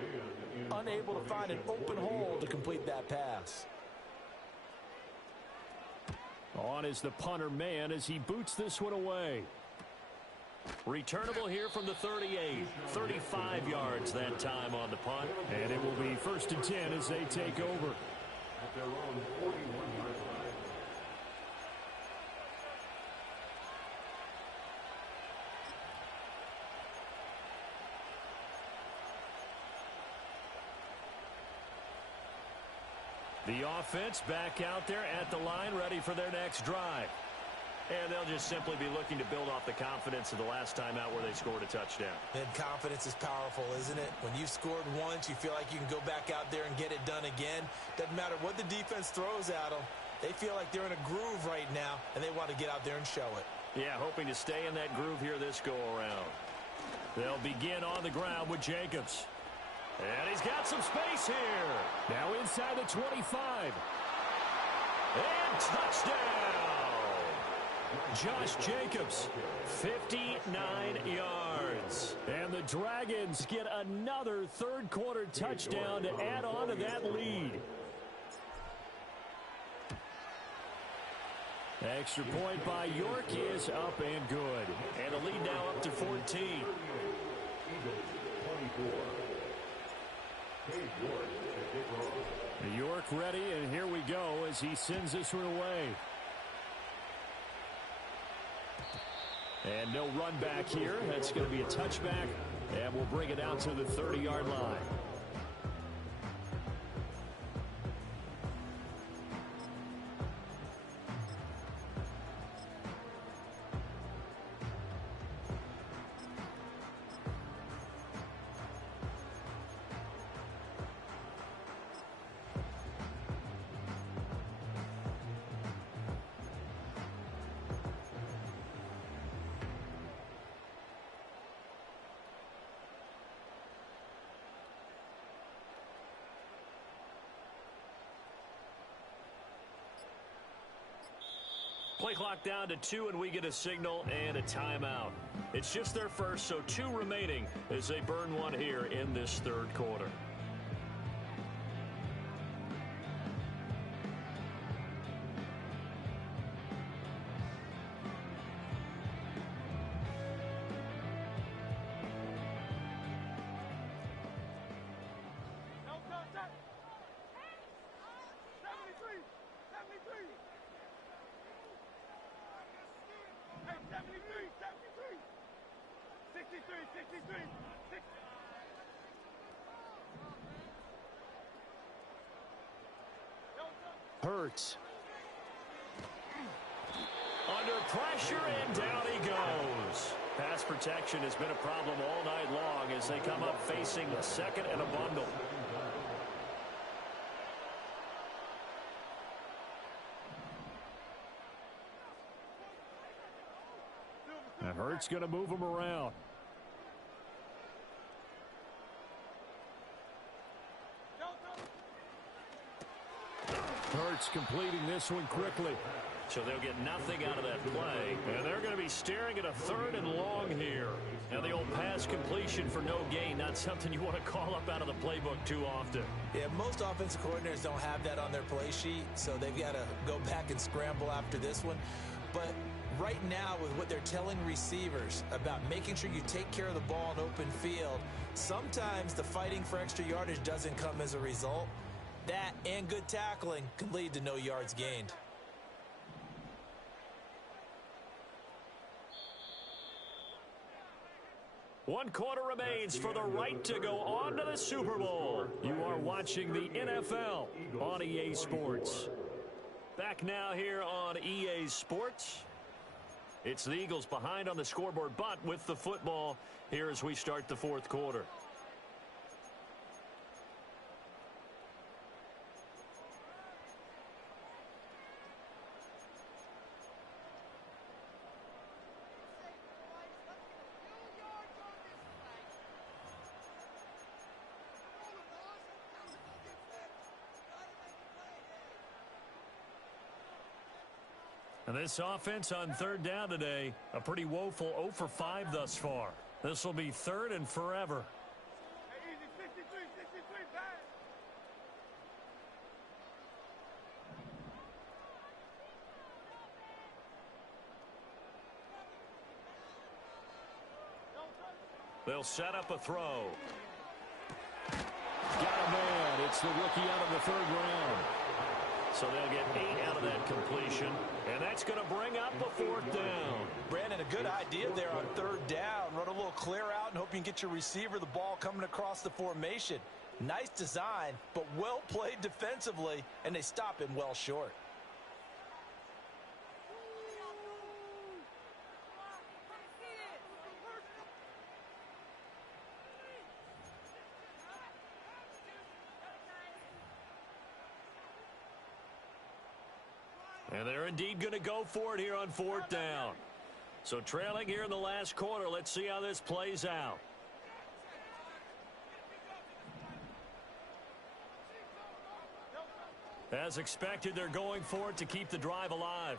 unable to find an open hole to complete that pass. On is the punter man as he boots this one away. Returnable here from the 38. 35 yards that time on the punt. And it will be 1st and 10 as they take over. At their own 41-yard line. The offense back out there at the line, ready for their next drive. And they'll just simply be looking to build off the confidence of the last time out where they scored a touchdown. And confidence is powerful, isn't it? When you've scored once, you feel like you can go back out there and get it done again. Doesn't matter what the defense throws at them. They feel like they're in a groove right now, and they want to get out there and show it. Yeah, hoping to stay in that groove here this go-around. They'll begin on the ground with Jacobs. And he's got some space here. Now inside the 25. And touchdown! Josh Jacobs, 59 yards. And the Dragons get another third-quarter touchdown to add on to that lead. Extra point by York is up and good. And the lead now up to 14. York ready, and here we go as he sends this one away. And no run back here. That's going to be a touchback, and we'll bring it out to the 30-yard line. Play clock down to 2, and we get a signal and a timeout. It's just their first, so 2 remaining as they burn one here in this third quarter. Hurts. Under pressure, and down he goes. Pass protection has been a problem all night long as they come up facing a second and a bundle. And Hurts going to move him around. Hurts completing this one quickly. So they'll get nothing out of that play. And they're going to be staring at a third and long here. Now the old pass completion for no gain, not something you want to call up out of the playbook too often. Yeah, most offensive coordinators don't have that on their play sheet, so they've got to go back and scramble after this one. But right now, with what they're telling receivers about making sure you take care of the ball in open field, sometimes the fighting for extra yardage doesn't come as a result. That and good tackling can lead to no yards gained. One quarter remains for the right to go on to the Super Bowl. You are watching the NFL on EA Sports. Back now here on EA Sports. It's the Eagles behind on the scoreboard, but with the football here as we start the fourth quarter. And this offense on third down today, a pretty woeful 0 for 5 thus far. This will be third and forever. They'll set up a throw. Got a man. It's the rookie out of the third round. So they'll get 8 out of that completion, and that's going to bring up a fourth down. Brandon, a good idea there on third down. Run a little clear out and hope you can get your receiver the ball coming across the formation. Nice design, but well played defensively, and they stop him well short. And they're indeed going to go for it here on fourth down. So trailing here in the last quarter, let's see how this plays out. As expected, they're going for it to keep the drive alive.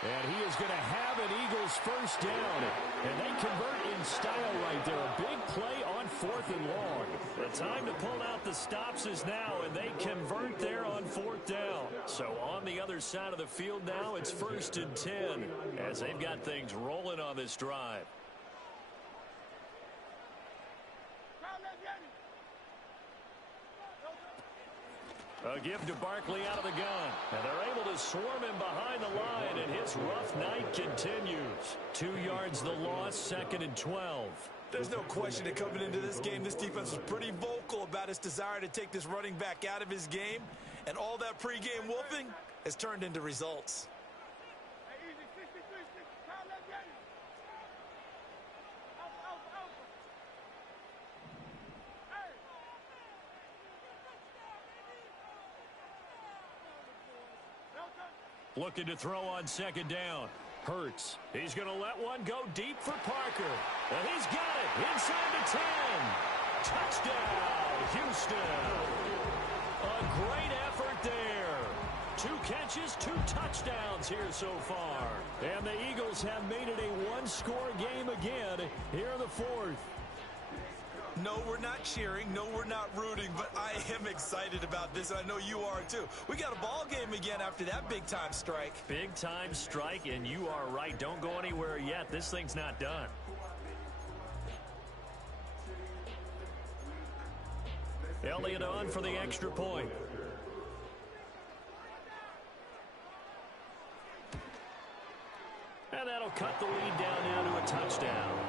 And he is going to have an Eagles first down. And they convert in style right there. A big play on 4th and long. The time to pull out the stops is now, and they convert there on 4th down. So on the other side of the field now, it's 1st and 10 as they've got things rolling on this drive. A give to Barkley out of the gun. And they're able to swarm him behind the line, and his rough night continues. 2 yards the loss, 2nd and 12. There's no question that coming into this game, this defense was pretty vocal about its desire to take this running back out of his game. And all that pregame wolfing has turned into results. Looking to throw on 2nd down. Hurts. He's going to let one go deep for Parker. And he's got it inside the 10. Touchdown, Houston. A great effort there. 2 catches, 2 touchdowns here so far. And the Eagles have made it a one-score game again here in the 4th. No, we're not cheering. No, we're not rooting. But I am excited about this. I know you are, too. We got a ball game again after that big-time strike. Big-time strike, and you are right. Don't go anywhere yet. This thing's not done. Elliott on for the extra point. And that'll cut the lead down now to a touchdown.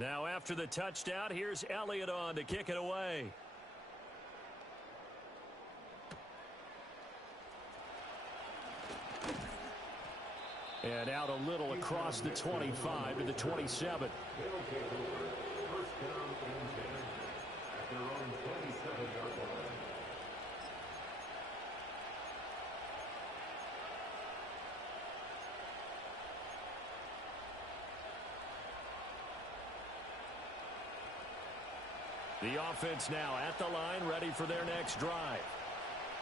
Now after the touchdown, here's Elliott on to kick it away. And out a little across the 25 to the 27. The offense now at the line, ready for their next drive.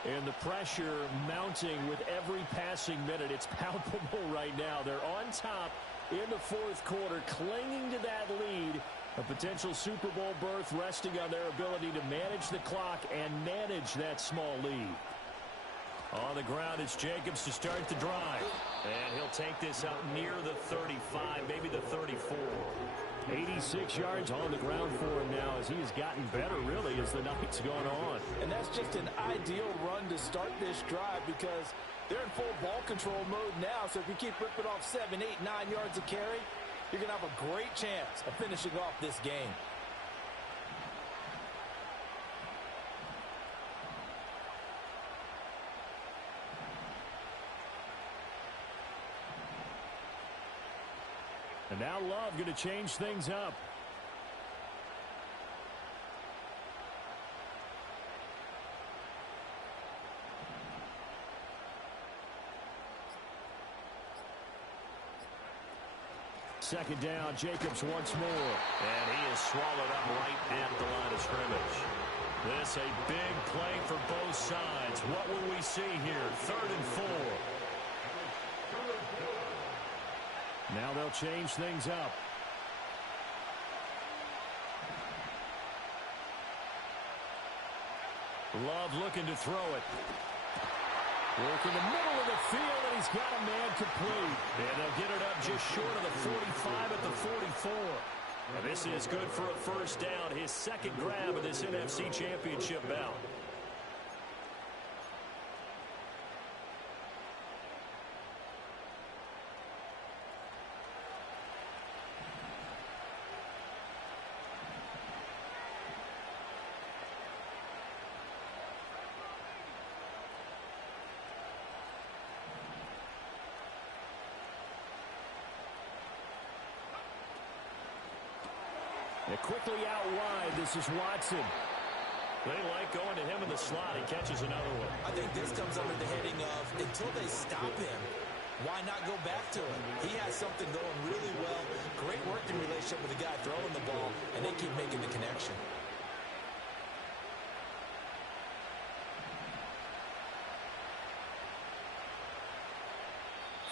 And the pressure mounting with every passing minute. It's palpable right now. They're on top in the 4th quarter, clinging to that lead. A potential Super Bowl berth resting on their ability to manage the clock and manage that small lead. On the ground, it's Jacobs to start the drive. And he'll take this up near the 35, maybe the 34. 86 yards on the ground for him now as he has gotten better, really, as the night's gone on. And that's just an ideal run to start this drive because they're in full ball control mode now. So if you keep ripping off 7, 8, 9 yards a carry, you're going to have a great chance of finishing off this game. And now Love going to change things up. Second down, Jacobs once more. And he is swallowed up right at the line of scrimmage. This a big play for both sides. What will we see here? 3rd and 4. Now they'll change things up. Love looking to throw it. Work in the middle of the field, and he's got a man complete. And they'll get it up just short of the 45 at the 44. And this is good for a first down. His second grab of this NFC Championship bout. And quickly out wide, this is Watson. They like going to him in the slot. He catches another one. I think this comes under the heading of until they stop him, why not go back to him? He has something going really well. Great working relationship with the guy throwing the ball, and they keep making the connection.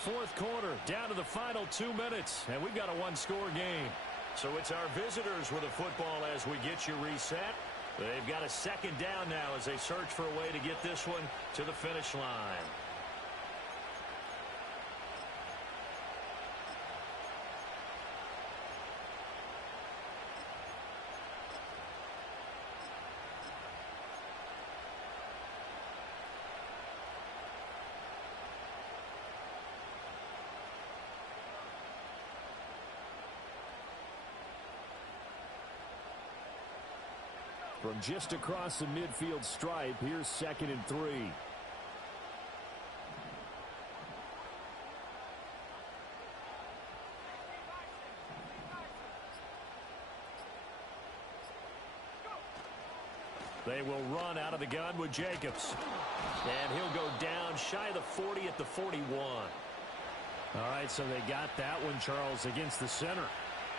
Fourth quarter, down to the final 2 minutes, and we've got a one-score game. So it's our visitors with a football as we get you reset. They've got a second down now as they search for a way to get this one to the finish line. From just across the midfield stripe, here's 2nd and 3. They will run out of the gun with Jacobs. And he'll go down shy of the 40 at the 41. All right, so they got that one, Charles, against the center.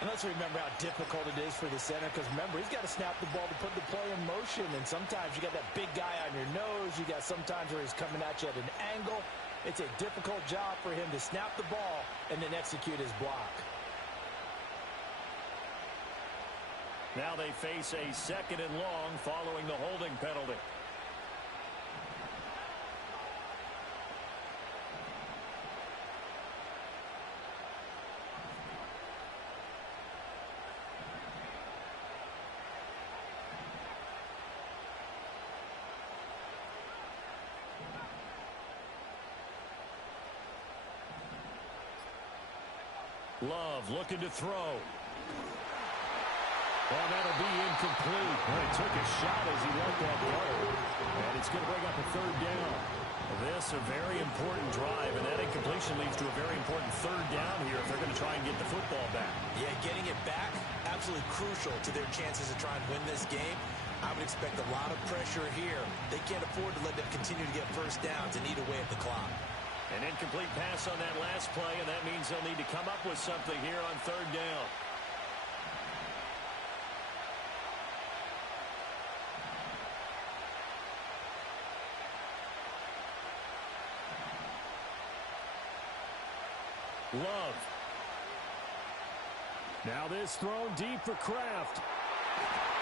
And let's remember how difficult it is for the center, because remember, he's got to snap the ball to put the play in motion, and sometimes you got that big guy on your nose. You got sometimes where he's coming at you at an angle. It's a difficult job for him to snap the ball and then execute his block. Now they face a 2nd and long following the holding penalty. Love looking to throw. Well, that'll be incomplete. Well, he took a shot as he let that go. And it's going to bring up a 3rd down. This a very important drive, and that incompletion leads to a very important 3rd down here if they're going to try and get the football back. Yeah, getting it back, absolutely crucial to their chances to try and win this game. I would expect a lot of pressure here. They can't afford to let them continue to get first downs and eat away at the clock. An incomplete pass on that last play, and that means they'll need to come up with something here on 3rd down. Love. Now this thrown deep for Kraft.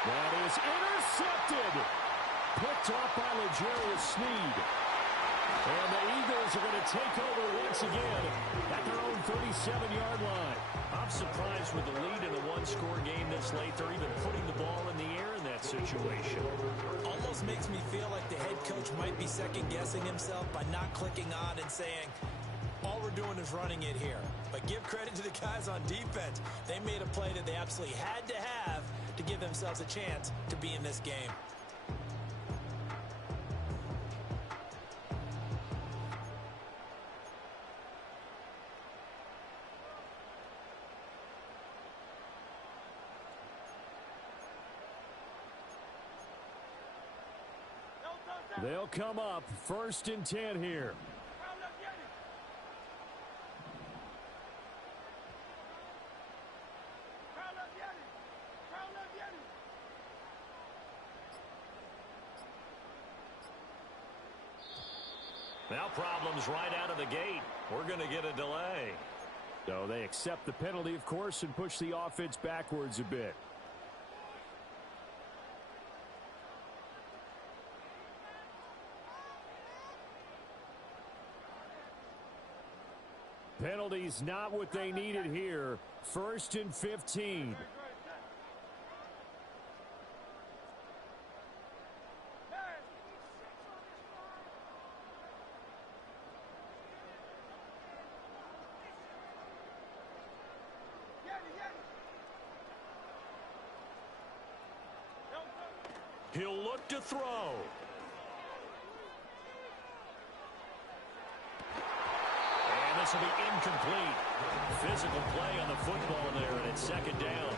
That is intercepted. Picked off by L'Jarius Sneed. And the Eagles are going to take over once again at their own 37-yard line. I'm surprised with the lead in a one-score game this late. They're even putting the ball in the air in that situation. Almost makes me feel like the head coach might be second-guessing himself by not clicking on and saying, all we're doing is running it here. But give credit to the guys on defense. They made a play that they absolutely had to have to give themselves a chance to be in this game. They'll come up 1st and 10 here. Now problems right out of the gate. We're going to get a delay. So they accept the penalty, of course, and push the offense backwards a bit. Penalties not what they needed here. 1st and 15. He'll look to throw. And this will be incomplete. Physical play on the football there, and it's 2nd down.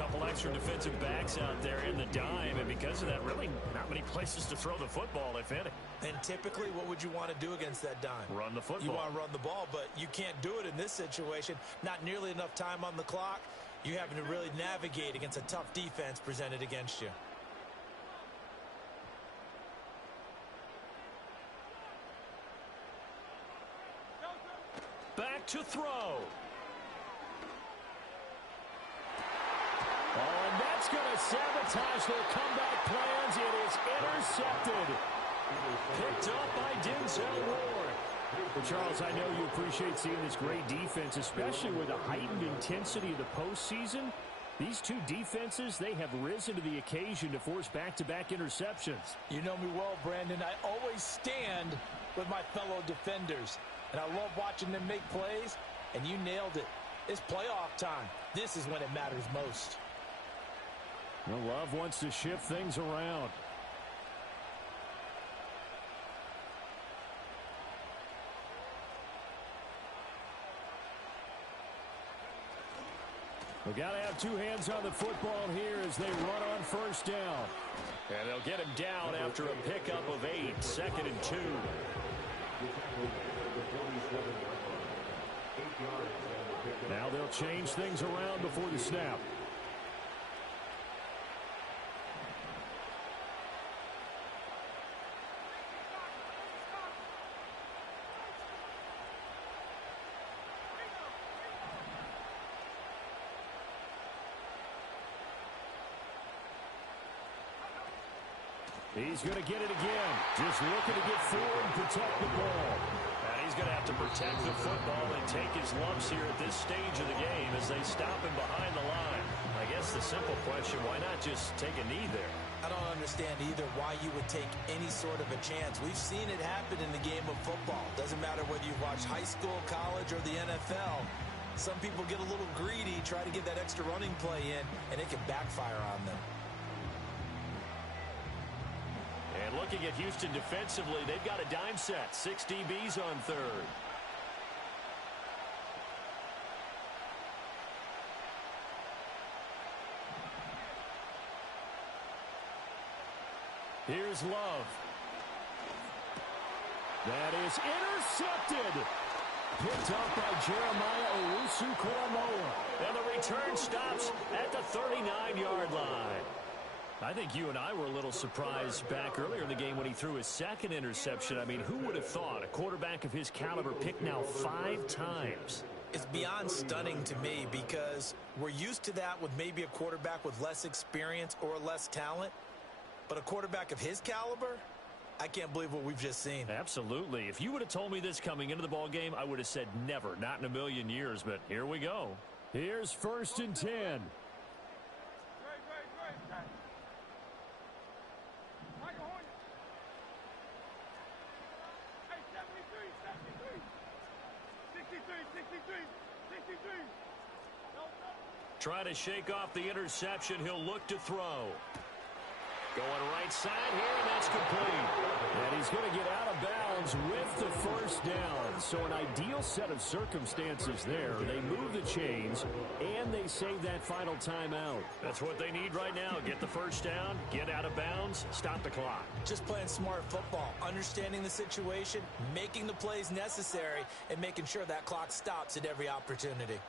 couple extra defensive backs out there in the dime, and because of that, really not many places to throw the football, if any. And typically, what would you want to do against that dime? Run the football. You want to run the ball, but you can't do it in this situation. Not nearly enough time on the clock. You having to really navigate against a tough defense presented against you. Back to throw. Oh, and that's going to sabotage their comeback plans. It is intercepted. Picked up by Denzel Ward. Charles, I know you appreciate seeing this great defense, especially with the heightened intensity of the postseason. These two defenses, they have risen to the occasion to force back-to-back interceptions. You know me well, Brandon. I always stand with my fellow defenders. And I love watching them make plays, and you nailed it. It's playoff time. This is when it matters most. Well, Love wants to shift things around. We've got to have two hands on the football here as they run on first down. And they'll get him down after a pickup of 8, 2nd and 2. Now they'll change things around before the snap. He's going to get it again. Just looking to get forward and protect the ball. And he's going to have to protect the football and take his lumps here at this stage of the game as they stop him behind the line. I guess the simple question, why not just take a knee there? I don't understand either why you would take any sort of a chance. We've seen it happen in the game of football. Doesn't matter whether you watch high school, college, or the NFL. Some people get a little greedy, try to get that extra running play in, and it can backfire on them. And looking at Houston defensively, they've got a dime set. 6 DBs on third. Here's Love. That is intercepted. Picked up by Jeremiah Owusu-Koramoah. And the return stops at the 39-yard line. I think you and I were a little surprised back earlier in the game when he threw his second interception. I mean, who would have thought a quarterback of his caliber picked now 5 times? It's beyond stunning to me because we're used to that with maybe a quarterback with less experience or less talent. But a quarterback of his caliber, I can't believe what we've just seen. Absolutely. If you would have told me this coming into the ball game, I would have said never, not in a million years. But here we go. Here's 1st and 10. Try to shake off the interception. He'll look to throw. Going right side here, and that's complete. And he's going to get out of bounds with the first down. So an ideal set of circumstances there. They move the chains, and they save that final timeout. That's what they need right now. Get the first down, get out of bounds, stop the clock. Just playing smart football, understanding the situation, making the plays necessary, and making sure that clock stops at every opportunity.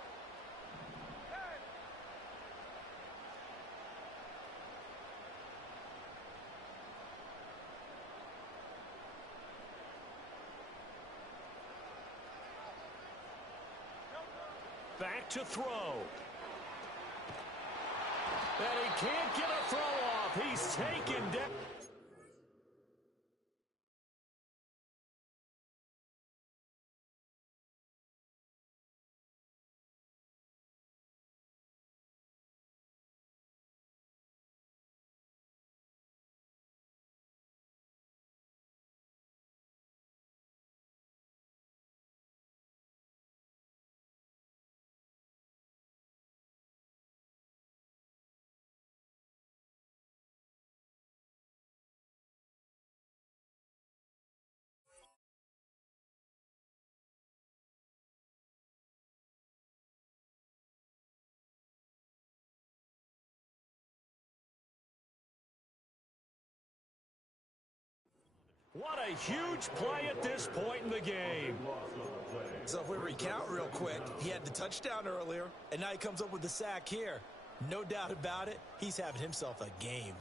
Back to throw. And he can't get a throw off. He's taken down. What a huge play at this point in the game. So if we recount real quick, he had the touchdown earlier, and now he comes up with the sack here. No doubt about it, he's having himself a game.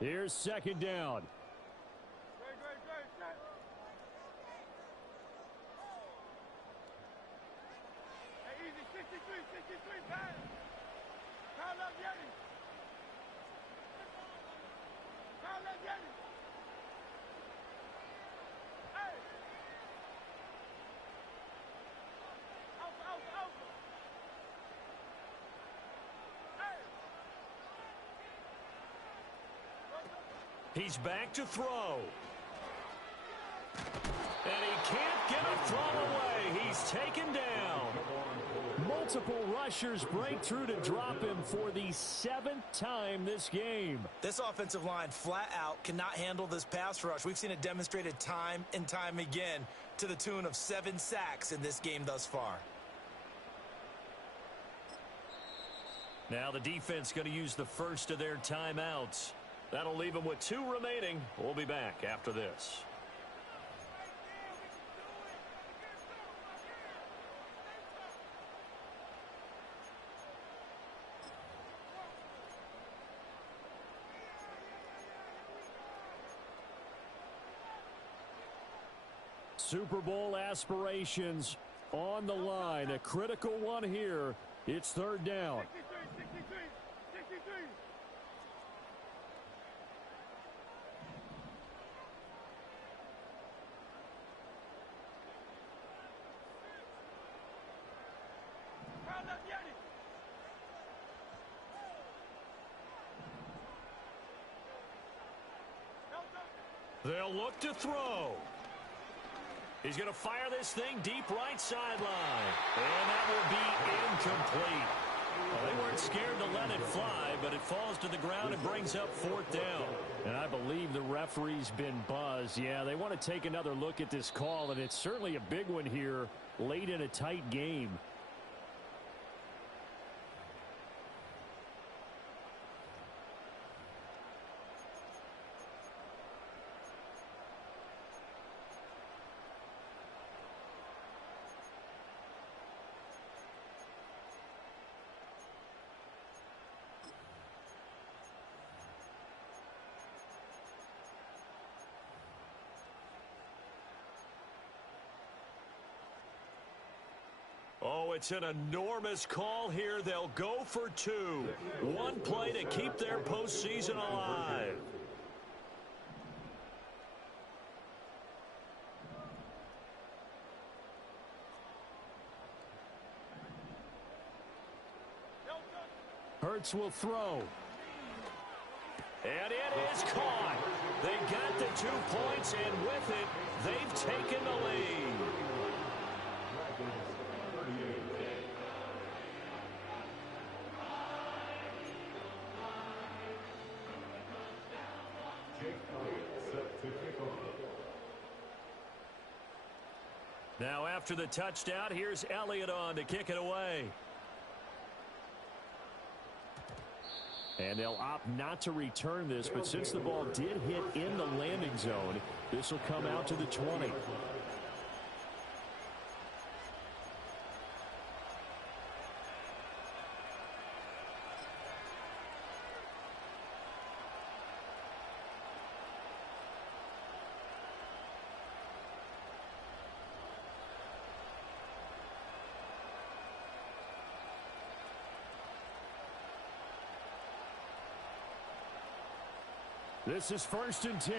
Here's second down. He's back to throw. And he can't get a throw away. He's taken down. Multiple rushers break through to drop him for the 7th time this game. This offensive line flat out cannot handle this pass rush. We've seen it demonstrated time and time again to the tune of 7 sacks in this game thus far. Now the defense going to use the first of their timeouts. That'll leave them with 2 remaining. We'll be back after this. Super Bowl aspirations on the line. A critical one here. It's third down. They'll look to throw. He's going to fire this thing deep right sideline. And that will be incomplete. Well, they weren't scared to let it fly, but it falls to the ground and brings up 4th down. And I believe the referee's been buzzed. Yeah, they want to take another look at this call, and it's certainly a big one here late in a tight game. Oh, it's an enormous call here. They'll go for 2. One play to keep their postseason alive. Hurts will throw. And it is caught. They got the 2 points, and with it, they've taken the lead. Now after the touchdown, here's Elliott on to kick it away. And they'll opt not to return this, but since the ball did hit in the landing zone, this will come out to the 20. This is 1st and 10.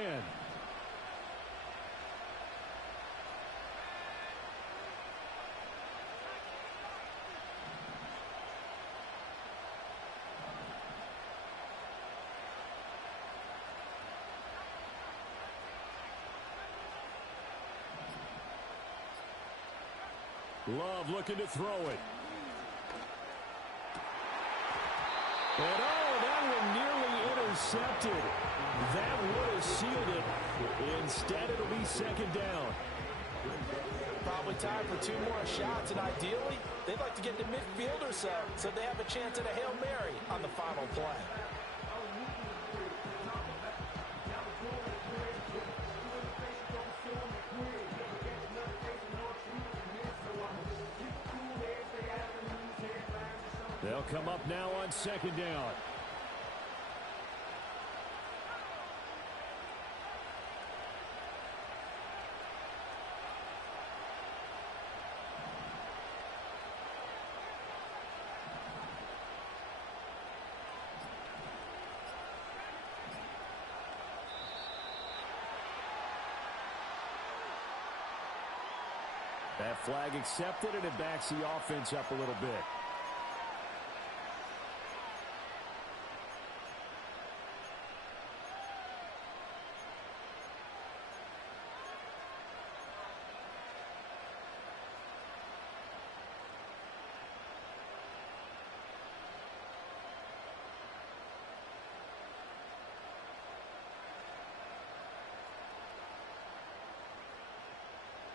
Love looking to throw it. And oh, that one nearly intercepted. That would have sealed it. Instead, it'll be 2nd down. Probably time for 2 more shots, and ideally, they'd like to get to midfield or so they have a chance at a Hail Mary on the final play. They'll come up now on 2nd down. That flag accepted, and it backs the offense up a little bit.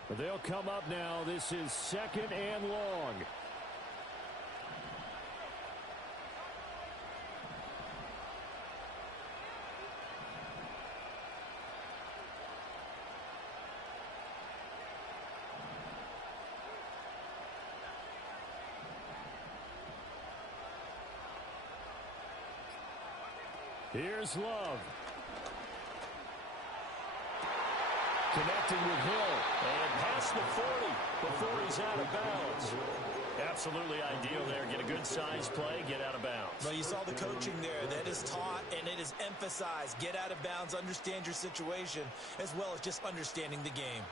But they'll come up now. This is 2nd and long. Here's Love. Connecting with Hill. And past the 40 before he's out of bounds. Absolutely ideal there. Get a good size play, get out of bounds. Well, you saw the coaching there. That is taught and it is emphasized. Get out of bounds, understand your situation, as well as just understanding the game.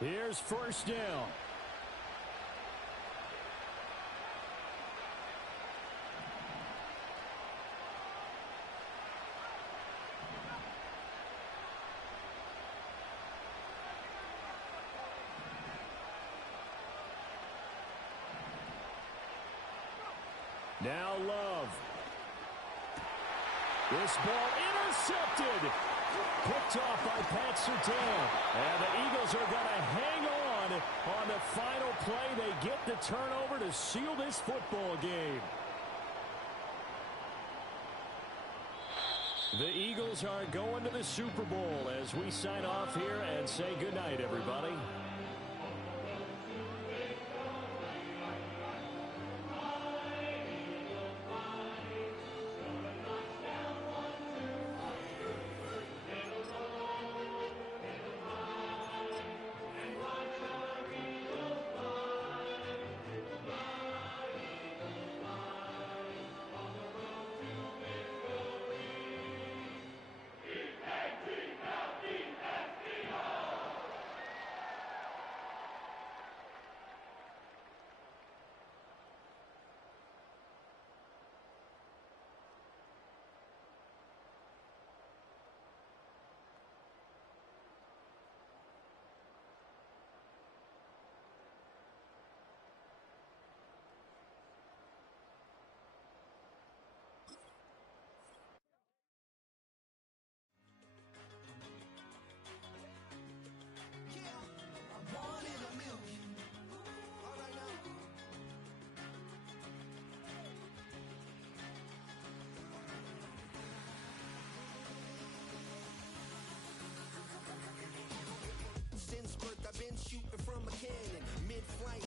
Here's 1st down. Now Love. This ball intercepted. Picked off by Pat Surtain. And the Eagles are going to hang on the final play. They get the turnover to seal this football game. The Eagles are going to the Super Bowl as we sign off here and say goodnight, everybody.